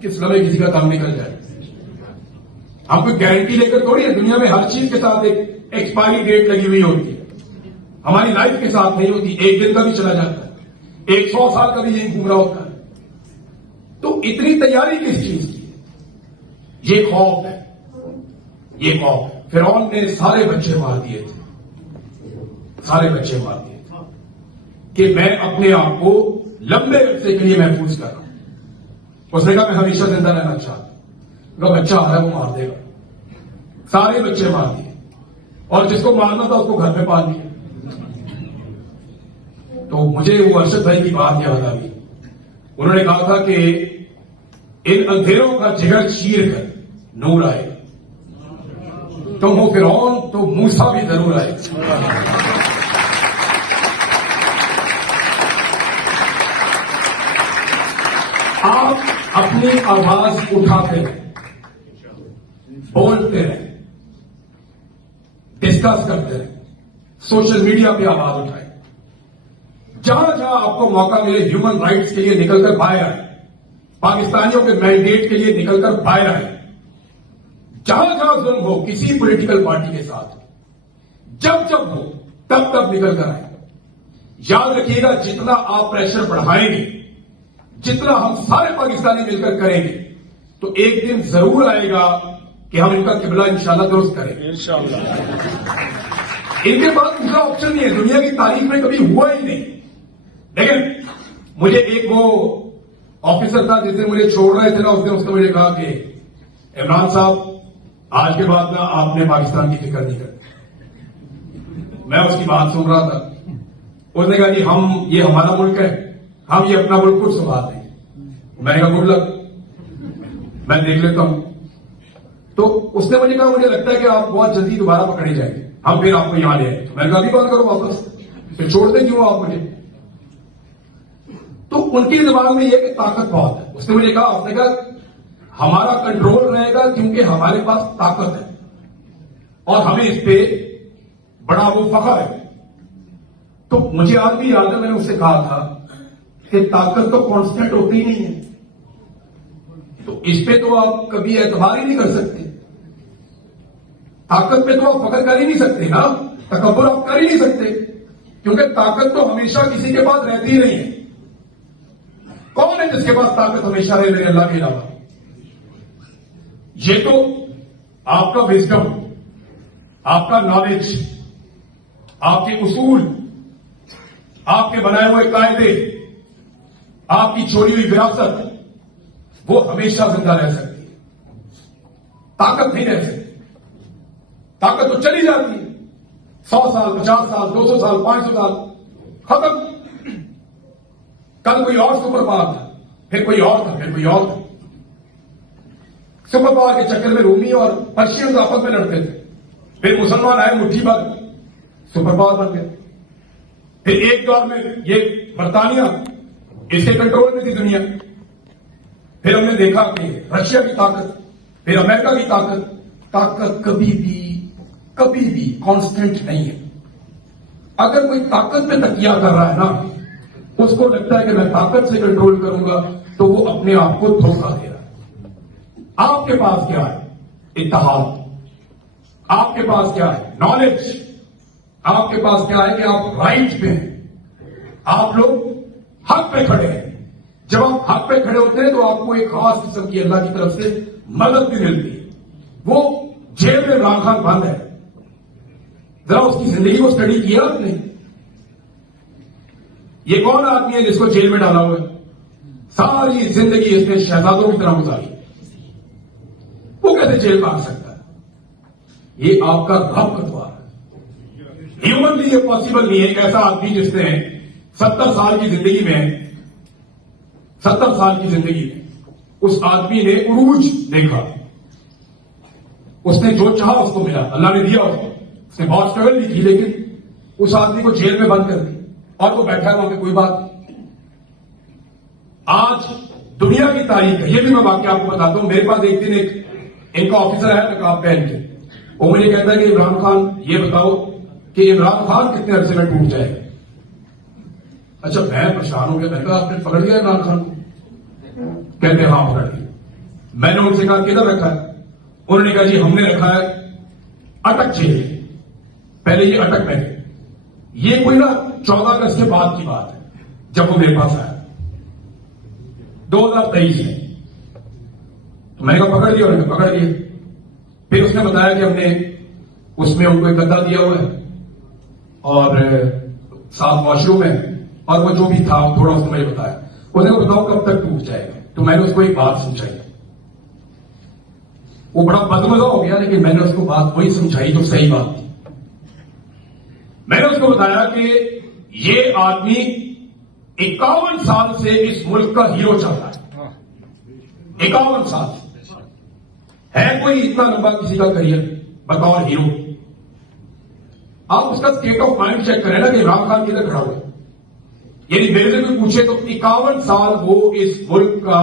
किस लम्हे किसी का दम निकल जाए। हम कोई गारंटी लेकर थोड़ी है, दुनिया में हर चीज के साथ एक एक्सपायरी डेट लगी हुई होती है। हमारी लाइफ के साथ नहीं होती, एक दिन का भी चला जाता है, 100 साल का भी यही घूम रहा होता है। तो इतनी तैयारी किस चीज की है? ये खौफ है, ये खौफ। फिरौन ने सारे बच्चे मार दिए थे, सारे बच्चे मार दिए थे कि मैं अपने आप को लंबे अरसे के लिए महफूज कर रहा हूं। उसने कहा मैं हमेशा जिंदा रहना चाहता हूं। बच्चा आ रहा है वो मार देगा, सारे बच्चे मार दिए, और जिसको मारना था उसको घर में पाल दिया। तो मुझे वो अरशद भाई की बात याद आ गई। उन्होंने कहा था कि इन अंधेरों का जिगर चीर कर नूर आएगा। तुम हो फिरौन तो मूसा भी जरूर आएगा। आप अपनी आवाज उठाते रहे, बोलते रहे, डिस्कस करते रहे, सोशल मीडिया पे आवाज उठाए, जहां जहां आपको मौका मिले ह्यूमन राइट्स के लिए निकलकर बाहर आए, पाकिस्तानियों के मैंडेट के लिए निकलकर बाहर आए। जहां जहां जुल्म हो किसी पॉलिटिकल पार्टी के साथ, जब जब हो तब तब निकल कर आए। याद रखिएगा, जितना आप प्रेशर बढ़ाएंगे, जितना हम सारे पाकिस्तानी मिलकर करेंगे, तो एक दिन जरूर आएगा कि हम इनका किबला इंशाल्लाह दुरुस्त करेंगे। इनके पास दूसरा ऑप्शन नहीं है, दुनिया की तारीख में कभी हुआ ही नहीं। लेकिन मुझे एक वो ऑफिसर था जिसने मुझे छोड़ रहे थे ना, उसने मुझे कहा कि इमरान साहब आज के बाद ना आपने पाकिस्तान की फिक्र नहीं करनी। मैं उसकी बात सुन रहा था। उसने कहा कि ये हमारा मुल्क है, हम ये अपना मुल्क खुद संभाल देंगे। मैंने कहा गुड लक, मैं देख लेता हूं। तो उसने मुझे कहा मुझे लगता है कि आप बहुत जल्दी दोबारा पकड़े जाएंगे, हम फिर आपको यहां ले आए। मैंने कहा अभी कॉल करो वापस, फिर छोड़ दें क्यों आप मुझे। तो उनके दिमाग में यह कि ताकत बहुत है। उसने मुझे कहा, उसने कहा हमारा कंट्रोल रहेगा क्योंकि हमारे पास ताकत है और हमें इस पे बड़ा वो फख्र है। तो मुझे आज भी याद है, मैंने उससे कहा था कि ताकत तो कांस्टेंट होती ही नहीं है, तो इस पे तो आप कभी एतबार ही नहीं कर सकते। ताकत पे तो आप फख्र कर ही नहीं सकते ना, तकब्बुर आप कर ही नहीं सकते, क्योंकि ताकत तो हमेशा किसी के पास रहती ही नहीं है। कौन है जिसके पास ताकत हमेशा रहे मेरे अल्लाह के अलावा? ये तो आपका विजडम, आपका नॉलेज, आपके उसूल, आपके बनाए हुए कायदे, आपकी छोड़ी हुई विरासत, वो हमेशा जिंदा रह सकती है। ताकत नहीं रह सकती। ताकत तो चली जाती है, 100 साल, 50 साल, 200 साल, 500 साल, खत्म। कल कोई और सुपर पावर था, फिर कोई और था, फिर कोई और था। सुपर पावर के चक्कर में रोमी और पर्शियन आपस में लड़ते थे, फिर मुसलमान आए, मुट्ठी भर सुपर पावर बन गए। फिर एक दौर में ये बर्तानिया, इसके कंट्रोल में थी दुनिया। फिर हमने देखा कि रशिया की ताकत, फिर अमेरिका की ताकत। ताकत कभी भी कांस्टेंट नहीं है। अगर कोई ताकत पे तकिया कर रहा है ना, उसको लगता है कि मैं ताकत से कंट्रोल करूंगा, तो वो अपने आप को धोखा दे रहा है। आपके पास क्या है? इत्तेहाद। आपके पास क्या है? नॉलेज। आपके पास क्या है कि आप राइट पे हैं, आप लोग हक पे खड़े हैं। जब आप हक पे खड़े होते हैं तो आपको एक खास किस्म की अल्लाह की तरफ से मदद भी मिलती है। वो जेल में इमरान खान बंद है, जरा उसकी जिंदगी को स्टडी किया आपने? ये कौन आदमी है जिसको जेल में डाला हुआ है? सारी जिंदगी इसने शहजादों की तरह गुजारी, वो कैसे जेल भाग सकता है? ये आपका रब का द्वार है। ह्यूमनली ये पॉसिबल नहीं है। एक ऐसा आदमी जिसने 70 साल की जिंदगी में, 70 साल की जिंदगी में उस आदमी ने उरूज देखा, उसने जो चाहा उसको मिला, अल्लाह ने दिया उसको। उसने बहुत स्ट्रगल भी की, लेकिन उस आदमी को जेल में बंद कर दिया और वो बैठा है वहां पे, कोई बात नहीं। आज दुनिया की तारीख है, ये भी मैं वाक्य आपको बताता हूं। मेरे पास एक दिन एक इनका ऑफिसर है नकाब पहन के, वो मुझे कहता है कि इमरान खान ये बताओ कि इमरान खान कितने अरसे में टूट जाएगा। अच्छा, मैं परेशान हो गया, मैंने कहा आपने पकड़ लिया इमरान खान को? कहते हाँ पकड़ लिया। मैंने उनसे कहा किधर रखा है? उन्होंने कहा जी हमने रखा है अटक जेल। पहले ये अटक में थे। ये कोई ना 14 अगस्त के बाद की बात है, जब वो मेरे पास आया 2023 में। तो मैंने कहा पकड़ लिया, उन्होंने पकड़ लिया। फिर उसने बताया कि हमने उसमें उनको एक गद्दा दिया हुआ है और साथ वॉशरूम है, और वो जो भी था थोड़ा उसने मुझे बताया। उसने को बताओ कब तक टूट जाएगा? तो मैंने उसको एक बात समझाई। वो बड़ा बदमजा हो गया, लेकिन मैंने उसको बात वही समझाई जो सही बात थी। मैंने उसको बताया कि ये आदमी 51 साल से इस मुल्क का हीरो चल रहा है। 51 साल है कोई इतना लंबा किसी का करियर बतौर हीरो? आप उसका स्टेट ऑफ माइंड चेक करें ना कि इमरान खान किधर खड़ा हुआ है। यानी मेरे से कोई पूछे तो 51 साल वो इस मुल्क का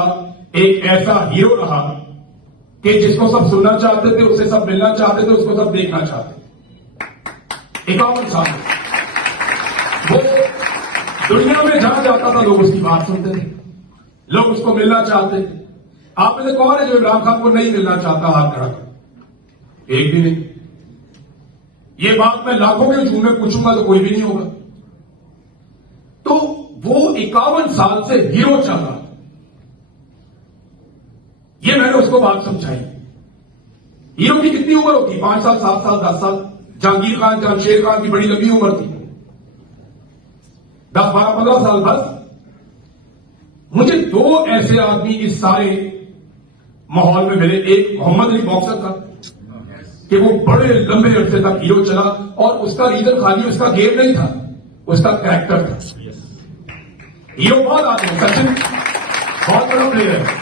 एक ऐसा हीरो रहा कि जिसको सब सुनना चाहते थे, उससे सब मिलना चाहते थे, उसको सब देखना चाहते थे। 51 साल वो दुनिया में जहां जाता था लोग उसकी बात सुनते थे, लोग उसको मिलना चाहते थे। आप में से कौन है जो इमरान खान को नहीं मिलना चाहता? हाथ खड़ा कर। एक भी नहीं। ये बात मैं लाखों के झूम में पूछूंगा तो कोई भी नहीं होगा। तो वो 51 साल से हीरो चल रहा, ये मैंने उसको बात समझाई। हीरो की कितनी उम्र होती? 5 साल, 7 साल, 10 साल। जहांगीर खान, जमशेद खान की बड़ी लंबी उम्र थी, 10, 12, 15 साल बस। मुझे 2 ऐसे आदमी इस सारे माहौल में मिले। एक मोहम्मद अली बॉक्सर था कि वो बड़े लंबे अरसे तक हीरो चला, और उसका रीजन खाली उसका गेम नहीं था, उसका कैरेक्टर था। हीरो बहुत आते हैं, सचिन बहुत बड़ा प्लेयर है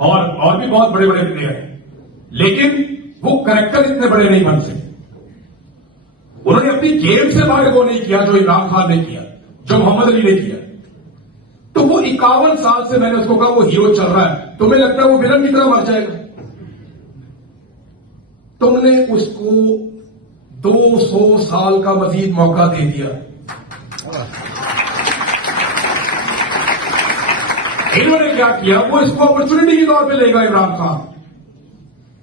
और भी बहुत बड़े बड़े प्लेयर हैं, लेकिन वो कैरेक्टर इतने बड़े नहीं बन सकते। उन्होंने अपनी गेम से बाहर वो नहीं किया जो इमरान खान ने किया, जो मोहम्मद अली ने किया। तो वो 51 साल से मैंने उसको कहा वो हीरो चल रहा है, तुम्हें लगता है वो विलन की तरह मर जाएगा? तुमने उसको 200 साल का मजीद मौका दे दिया। इन्होंने क्या किया? वो इसको अपॉर्चुनिटी के तौर पे लेगा इमरान खान।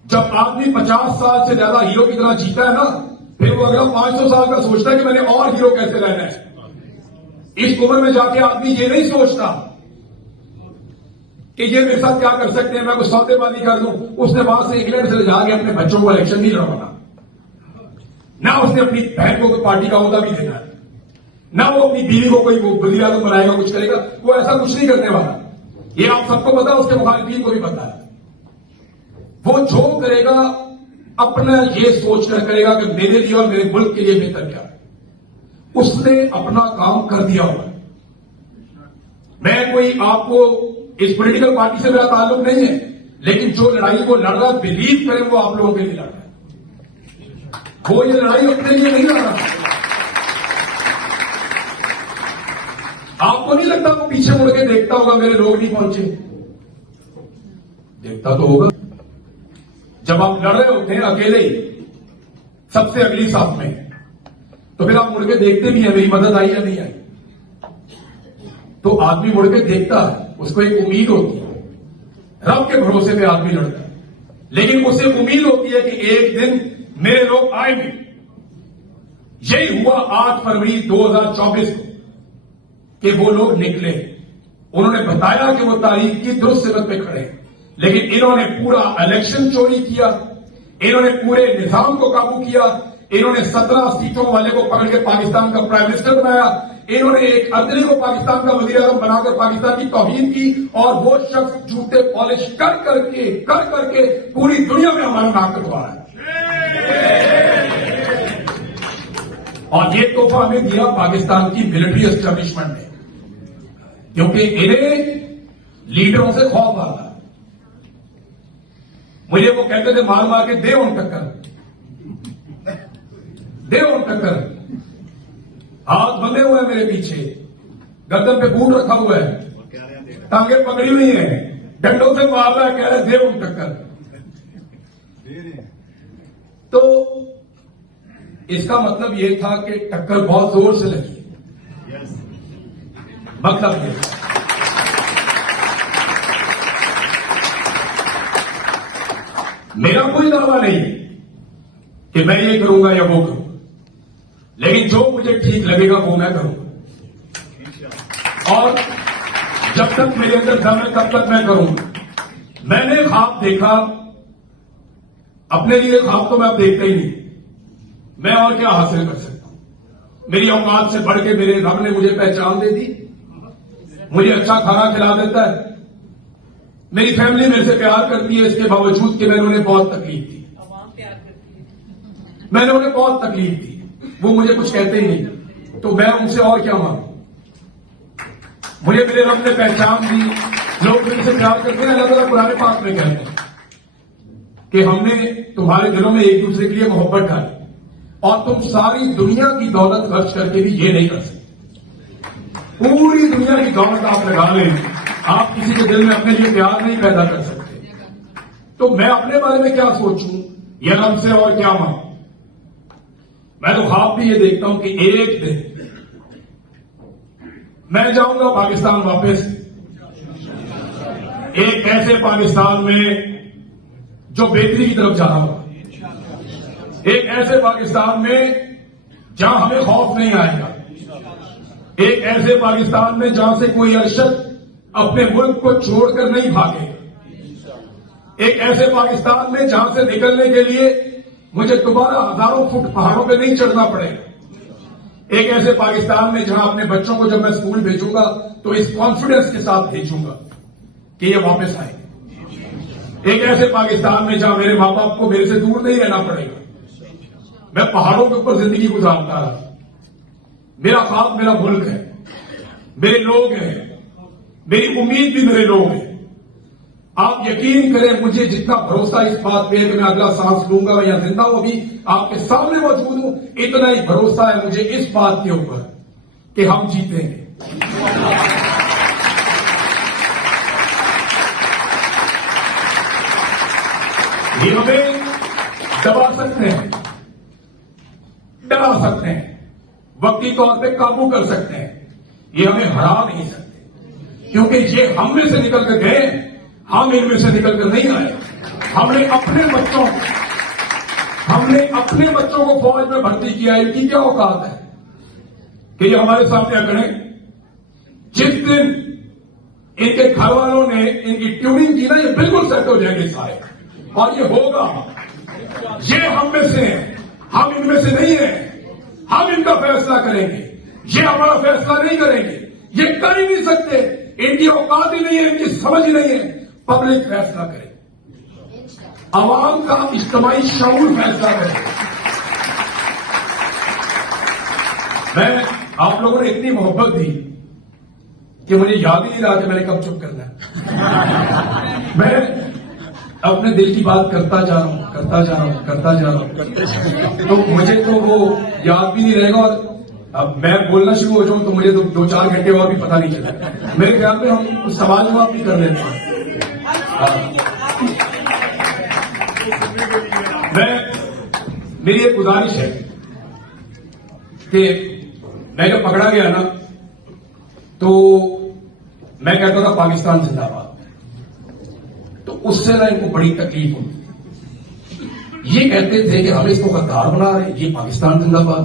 जब आदमी 50 साल से ज्यादा हीरो की तरह जीता है ना, फिर वो अगला 500 साल का सोचता है कि मैंने और हीरो कैसे रहना है। इस उम्र में जाके आदमी ये नहीं सोचता कि ये मेरे साथ क्या कर सकते हैं, मैं कुछ सौदेबाजी कर दूं। उसने वहां से इंग्लैंड से जाके अपने बच्चों को इलेक्शन नहीं लड़वाना। ना उसने अपनी बहन को पार्टी का ओहदा भी देना है, ना वो अपनी बीवी को कोई वजीर आजम बनाएगा, कुछ करेगा। वो ऐसा कुछ नहीं करने वाला। ये आप सबको पता है, उसके मुखालिफिन को भी पता है। वो जो करेगा अपना ये सोचकर करेगा कि मेरे लिए और मेरे मुल्क के लिए बेहतर क्या है। उसने अपना काम कर दिया हुआ। मैं कोई आपको इस पॉलिटिकल पार्टी से मेरा ताल्लुक नहीं है, लेकिन जो लड़ाई वो लड़ रहा बिलीव करें वो आप लोगों के लिए लड़ रहा है। वो ये लड़ाई अपने लिए नहीं लड़ रहा। आपको नहीं लगता वो पीछे मुड़ के देखता होगा मेरे लोग नहीं पहुंचे? देखता तो होगा। जब आप लड़ रहे होते हैं अकेले ही सबसे अगली साथ में, तो फिर आप मुड़ के देखते भी हैं मेरी मदद आई या नहीं आई। तो आदमी मुड़ के देखता है, उसको एक उम्मीद होती है। रब के भरोसे पे आदमी लड़ता है, लेकिन उसे उम्मीद होती है कि एक दिन मेरे लोग आएंगे। यही हुआ 8 फरवरी 2024 को कि वो लोग निकले। उन्होंने बताया कि वो तारीख की दुरुस्त सिमत पे खड़े हैं, लेकिन इन्होंने पूरा इलेक्शन चोरी किया, इन्होंने पूरे निजाम को काबू किया, इन्होंने 17 सीटों वाले को पकड़ के पाकिस्तान का प्राइम मिनिस्टर बनाया, इन्होंने एक अर्दली को पाकिस्तान का वजीर आजम बनाकर पाकिस्तान की तौहीन की, और वो शख्स जूते पॉलिश कर करके पूरी दुनिया में हमारा नाक कटवा रहा है। और ये तोहफा हमें दिया पाकिस्तान की मिलिट्री एस्टेब्लिशमेंट ने, क्योंकि इन्हें लीडरों से खौफ आता है। मुझे वो कहते थे मार मार के दे उन टक्कर, दे उन टक्कर। हाथ बंधे हुए हैं मेरे पीछे, गर्दन पे बूट रखा हुआ है, टांगे पकड़ी हुई हैं, डंडों से मार रहा है, कह रहे दे उन टक्कर। तो इसका मतलब यह था कि टक्कर बहुत जोर से लगी। मतलब ये मेरा कोई दावा नहीं कि मैं ये करूंगा या वो करूंगा, लेकिन जो मुझे ठीक लगेगा वो मैं करूंगा। और जब तक मेरे अंदर दम है तब तक मैं करूंगा। मैंने ख्वाब देखा, अपने लिए ख्वाब तो मैं अब देखता ही नहीं। मैं और क्या हासिल कर सकता हूं? मेरी औकात से बढ़ के मेरे रब ने मुझे पहचान दे दी, मुझे अच्छा खाना खिला देता है, मेरी फैमिली मेरे से प्यार करती है, इसके बावजूद कि मैंने उन्हें बहुत तकलीफ दी। मैंने उन्हें बहुत तकलीफ दी, वो मुझे कुछ कहते ही नहीं, तो मैं उनसे और क्या मांगू? मुझे मेरे रब ने पहचान दी, लोग मेरे से प्यार करते हैं। अल्लाह ताला कुरान पाक में कहते हैं कि हमने तुम्हारे दिलों में एक दूसरे के लिए मोहब्बत डाली, और तुम सारी दुनिया की दौलत खर्च करके भी ये नहीं कर सकते। पूरी दुनिया की दौलत आप लगा लें, आप किसी के दिल में अपने लिए प्यार नहीं पैदा कर सकते। तो मैं अपने बारे में क्या सोचूं या रब से और क्या मांगूं? मैं तो ख्वाब भी ये देखता हूं कि एक दिन मैं जाऊंगा पाकिस्तान वापस, एक ऐसे पाकिस्तान में जो बेहतरी की तरफ जा रहा होगा, एक ऐसे पाकिस्तान में जहां हमें खौफ नहीं आएगा, एक ऐसे पाकिस्तान में जहां से कोई अरशद अपने मुल्क को छोड़कर नहीं भागेगा, एक ऐसे पाकिस्तान में जहां से निकलने के लिए मुझे दोबारा हजारों फुट पहाड़ों पे नहीं चढ़ना पड़ेगा, एक ऐसे पाकिस्तान में जहां अपने बच्चों को जब मैं स्कूल भेजूंगा तो इस कॉन्फिडेंस के साथ भेजूंगा कि ये वापस आएंगे, एक ऐसे पाकिस्तान में जहां मेरे मां बाप को मेरे से दूर नहीं रहना पड़ेगा, मैं पहाड़ों के ऊपर जिंदगी गुजारता रहा। मेरा ख्वाब मेरा मुल्क है, मेरे लोग हैं, मेरी उम्मीद भी मेरे लोग हैं। आप यकीन करें, मुझे जितना भरोसा इस बात पे है कि मैं अगला सांस लूंगा या जिंदा हूं, अभी आपके सामने मौजूद हूं, इतना ही भरोसा है मुझे इस बात के ऊपर कि हम जीतेंगे। ये हमें दबा सकते हैं, डरा सकते हैं, वक्ती तौर पे काबू कर सकते हैं, ये हमें हरा नहीं सकते, क्योंकि ये हम में से निकल कर गए, हम इनमें से निकल कर नहीं आए। हमने अपने बच्चों को फौज में भर्ती किया, इनकी क्या औकात है कि ये हमारे सामने अकड़े? जिस दिन इनके घर वालों ने इनकी ट्यूनिंग की ना, ये बिल्कुल सेट हो जाएंगे सारे, और ये होगा। ये हम में से हैं, हम इनमें से नहीं है, हम इनका फैसला करेंगे। ये हमारा फैसला नहीं करेंगे, ये कर ही नहीं सकते, इनकी औकात ही नहीं है, इनकी समझ ही नहीं है। पब्लिक फैसला करे, आवाम का इज्तिमाई शऊर फैसला करे। मैं आप लोगों ने इतनी मोहब्बत दी कि मुझे याद ही नहीं रहा कि मैंने कब चुप करना है। मैं अपने दिल की बात करता जा रहा हूं। तो मुझे तो वो याद भी नहीं रहेगा, और अब मैं बोलना शुरू हो जाऊं तो मुझे तो 2-4 घंटे और भी पता नहीं चला। मेरे ख्याल में हम कुछ सवाल जवाब भी कर लेते हैं। मेरी एक गुजारिश है कि मैं जब पकड़ा गया ना तो मैं कहता था पाकिस्तान जिंदाबाद, तो उससे ना इनको बड़ी तकलीफ हुई। ये कहते थे कि हम इसको गद्दार बना रहे, ये पाकिस्तान जिंदाबाद।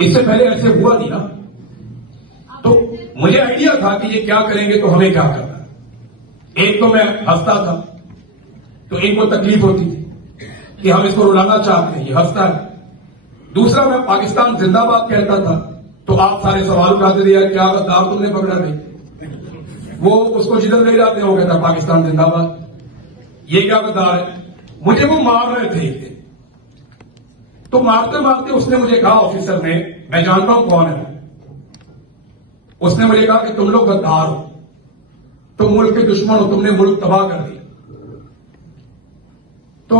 इससे पहले ऐसे हुआ नहीं ना, तो मुझे आइडिया था कि ये क्या करेंगे तो हमें क्या करना है। एक तो मैं हंसता था तो इनको तकलीफ होती थी कि हम इसको रुलाना चाहते हैं, ये हंसता है। दूसरा, मैं पाकिस्तान जिंदाबाद कहता था तो आप सारे सवाल उठाते थे, यार क्या गद्दार तुमने पकड़ा थे। वो उसको जिधर ले जाते हो कहता पाकिस्तान जिंदाबाद, ये क्या गद्दार है। मुझे वो मार रहे थे एक दिन, तो मारते मारते उसने मुझे कहा, ऑफिसर ने, मैं जानता हूं कौन है, उसने मुझे कहा कि तुम लोग गद्दार हो, तुम मुल्क के दुश्मन हो, तुमने मुल्क तबाह कर दिया। तो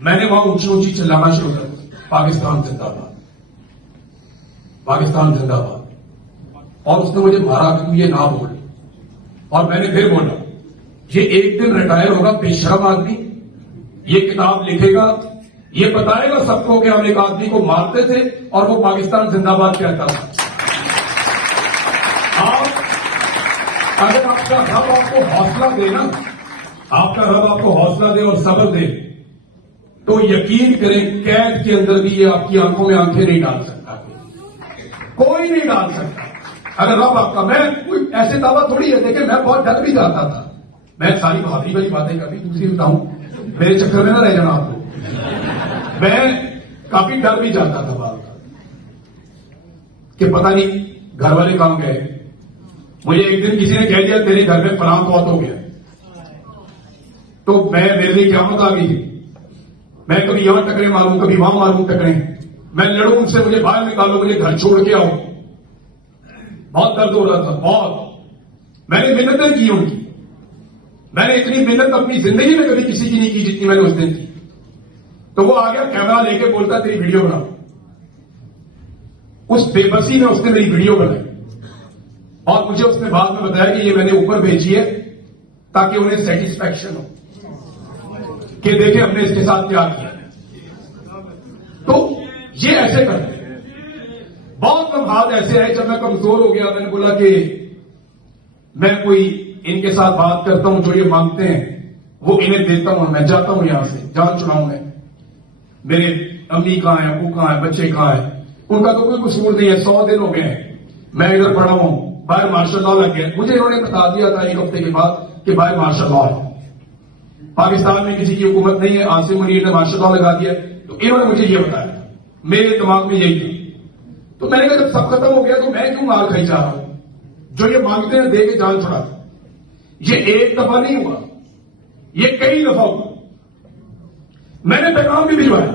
मैंने वहां ऊंची ऊंची चिल्लाना शुरू कर दिया, पाकिस्तान जिंदाबाद, पाकिस्तान जिंदाबाद। और उसने मुझे मारा कि तू ये ना बोल, और मैंने फिर बोला, ये एक दिन रिटायर होगा बेशरम आदमी, ये किताब लिखेगा, ये बताएगा सबको कि हम एक आदमी को मारते थे और वो पाकिस्तान जिंदाबाद कहता था। अगर आपका रब आपको हौसला दे ना, आपका रब आपको हौसला दे और सब्र दे, तो यकीन करें कैद के अंदर भी ये आपकी आंखों में आंखें नहीं डाल सकता, कोई नहीं डाल सकता। अगर रब आपका, मैं कोई ऐसे दावा थोड़ी है, देखिए मैं बहुत डर भी जाता था, मैं सारी बहादुरी वाली बातें करनी, दूसरी बताऊं, मेरे चक्कर में ना रह जाना आप लोग। मैं काफी डर भी जाता था बात कि पता नहीं घर वाले कहां गए। मुझे एक दिन किसी ने कह दिया तेरे घर में फलां फौत हो गया, तो मेरे लिए क़यामत आ गई। मैं कभी यहां टकरे मारूं, कभी वहां मारूं टकरे, मैं लड़ूं उनसे, मुझे बाहर निकालो, मुझे घर छोड़ के आओ। बहुत दर्द हो रहा था, बहुत। मैंने मिन्नतें की उनकी, मैंने इतनी मिन्नत अपनी जिंदगी में कभी किसी की नहीं की जितनी मैंने उस दिन की। तो वो आ गया कैमरा लेके, बोलता तेरी वीडियो बना। उस बेबसी में उसने मेरी वीडियो बनाई और मुझे उसने बाद में बताया कि ये मैंने ऊपर भेजी है ताकि उन्हें सेटिस्फैक्शन हो कि देखे हमने इसके साथ क्या किया। तो ये ऐसे करते हैं। बहुत लम्हात ऐसे आए जब मैं कमजोर हो गया, मैंने बोला कि मैं कोई इनके साथ बात करता हूं, जो ये मांगते हैं वो इन्हें देता हूं, मैं जाता हूं यहां से, जान छुड़ाऊं मैं। मेरे अम्मी कहां है, अबू कहां है, बच्चे कहां है, उनका तो कोई कसूर नहीं है। 100 दिन हो गए हैं मैं इधर पड़ा हूं, बाहर मार्शल लॉ लग गया। मुझे इन्होंने बता दिया था एक हफ्ते के बाद कि बाहर मार्शल लॉ है, पाकिस्तान में किसी की हुकूमत नहीं है, आसिम मुनीर ने मार्शल लॉ लगा दिया। तो इन्होंने मुझे ये बताया, मेरे दिमाग में यही था। तो मैंने कहा जब सब खत्म हो गया तो मैं क्यों मार खाई जा रहा हूं, जो ये मांगते हैं दे के जान छुड़ा। ये एक दफा नहीं हुआ, ये कई दफा हुआ। मैंने पैगाम भी भिजवाया,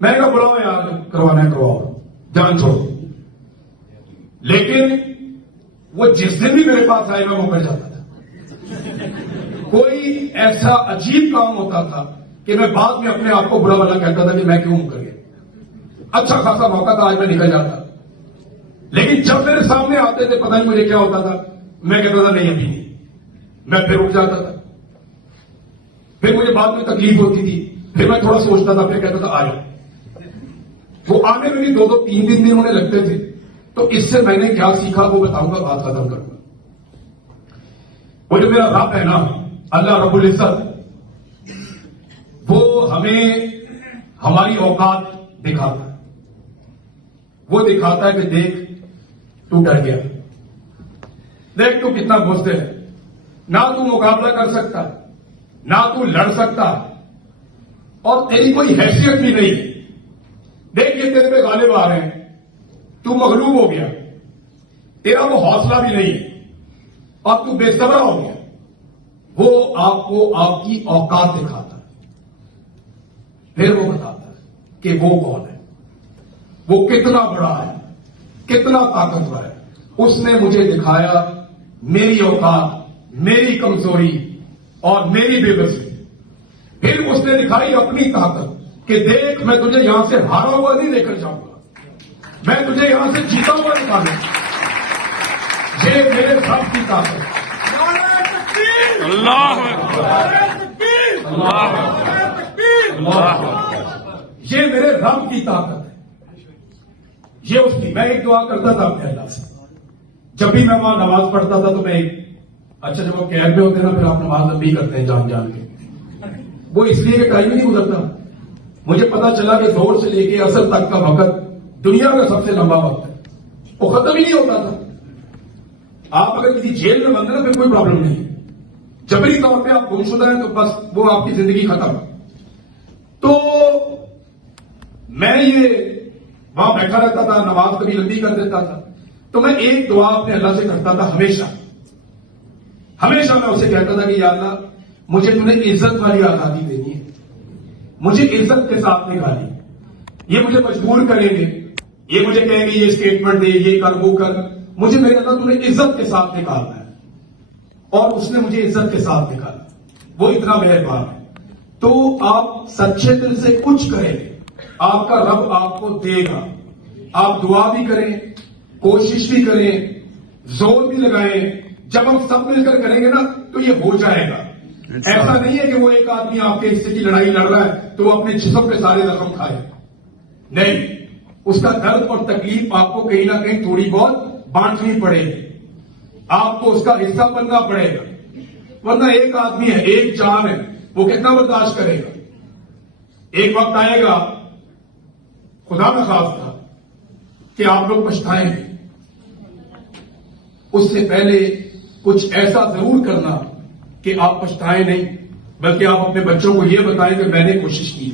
मैंने कहा बुलाओ यार, करवाना है करवाओ, जान छोड़ो। लेकिन वो जिस दिन भी मेरे पास आए मैं मुकर जाता था। कोई ऐसा अजीब काम होता था कि मैं बाद में अपने आप को बुरा भला कहता था कि मैं क्यों मुकर गया। अच्छा खासा मौका था, आज मैं निकल जाता। लेकिन जब मेरे सामने आते थे पता नहीं मुझे क्या होता था, मैं कहता था नहीं अभी नहीं, मैं फिर रुक जाता था। फिर मुझे बाद में तकलीफ होती थी, फिर मैं थोड़ा सोचता था, फिर कहता था आ जाओ। वो आने में भी 2-3 दिन होने लगते थे। तो इससे मैंने क्या सीखा वो बताऊंगा, बात खत्म करूंगा। वो जो मेरा रब है ना, अल्लाह रब्बुल इज्जत, वो हमें हमारी औकात दिखाता है। वो दिखाता है कि देख तू डर गया, देख तू कितना बुज़दिल है, ना तू मुकाबला कर सकता, ना तू लड़ सकता, और तेरी कोई हैसियत भी नहीं है। देखिए तेरे पे गालिब आ रहे हैं, तू मगलूब हो गया, तेरा वो हौसला भी नहीं है और तू बेसब्रा हो गया। वो आपको आपकी औकात दिखाता है, फिर वो बताता है कि वो कौन है, वो कितना बड़ा है, कितना ताकतवर है। उसने मुझे दिखाया मेरी औकात, मेरी कमजोरी और मेरी बेबसी। फिर उसने दिखाई अपनी ताकत कि देख, मैं तुझे यहां से हारा हुआ नहीं लेकर जाऊंगा, मैं तुझे यहां से जीता हुआ निकालूंगा। ये मेरे रब की ताकत। अल्लाह ये मेरे रब की ताकत है, ये उसकी। मैं एक दुआ करता था अपने अल्लाह से, जब भी मैं वहां नमाज पढ़ता था तो मैं अच्छा, जब आप कैद में होते हैं ना, फिर आप नमाज लंबी करते हैं जान जान के। वो इसलिए कि टाइम ही नहीं गुजरता। मुझे पता चला कि जोर से लेके असर तक का वक्त दुनिया का सबसे लंबा वक्त है, वो खत्म ही नहीं होता था। आप अगर किसी जेल में बंद है ना, फिर कोई प्रॉब्लम नहीं है। जबरी तौर पे आप गुमशुदा हैं तो बस वो आपकी जिंदगी खत्म। तो मैं ये वहां बैठा रहता था, नमाज कभी लंबी कर देता था, तो मैं एक दुआ अपने अल्लाह से करता था हमेशा। हमेशा मैं उसे कहता था कि या अल्लाह, मुझे तूने इज्जत वाली आजादी देनी है, मुझे इज्जत के साथ निकाली। ये मुझे मजबूर करेंगे, ये मुझे कहेंगे ये स्टेटमेंट दे, ये कर, वो कर, मुझे मेरे अल्लाह तूने इज्जत के साथ निकालना है। और उसने मुझे इज्जत के साथ निकाला, वो इतना मेहरबान है। तो आप सच्चे दिल से कुछ करेंगे, आपका रब आपको देगा। आप दुआ भी करें, कोशिश भी करें, जोर भी लगाएं। जब हम सब मिलकर करेंगे ना तो ये हो जाएगा। ऐसा नहीं है कि वो एक आदमी आपके हिस्से की लड़ाई लड़ रहा है तो वो अपने जिस्म पे सारे जख्म खाए, नहीं, उसका दर्द और तकलीफ आपको कहीं ना कहीं थोड़ी बहुत बांटनी पड़ेगी, आपको उसका हिस्सा बनना पड़ेगा। वरना एक आदमी है, एक जान है, वो कितना बर्दाश्त करेगा। एक वक्त आएगा, खुदा का खास्ता, कि आप लोग पछताएंगे। उससे पहले कुछ ऐसा जरूर करना कि आप पछताएं नहीं, बल्कि आप अपने बच्चों को यह बताएं कि मैंने कोशिश की।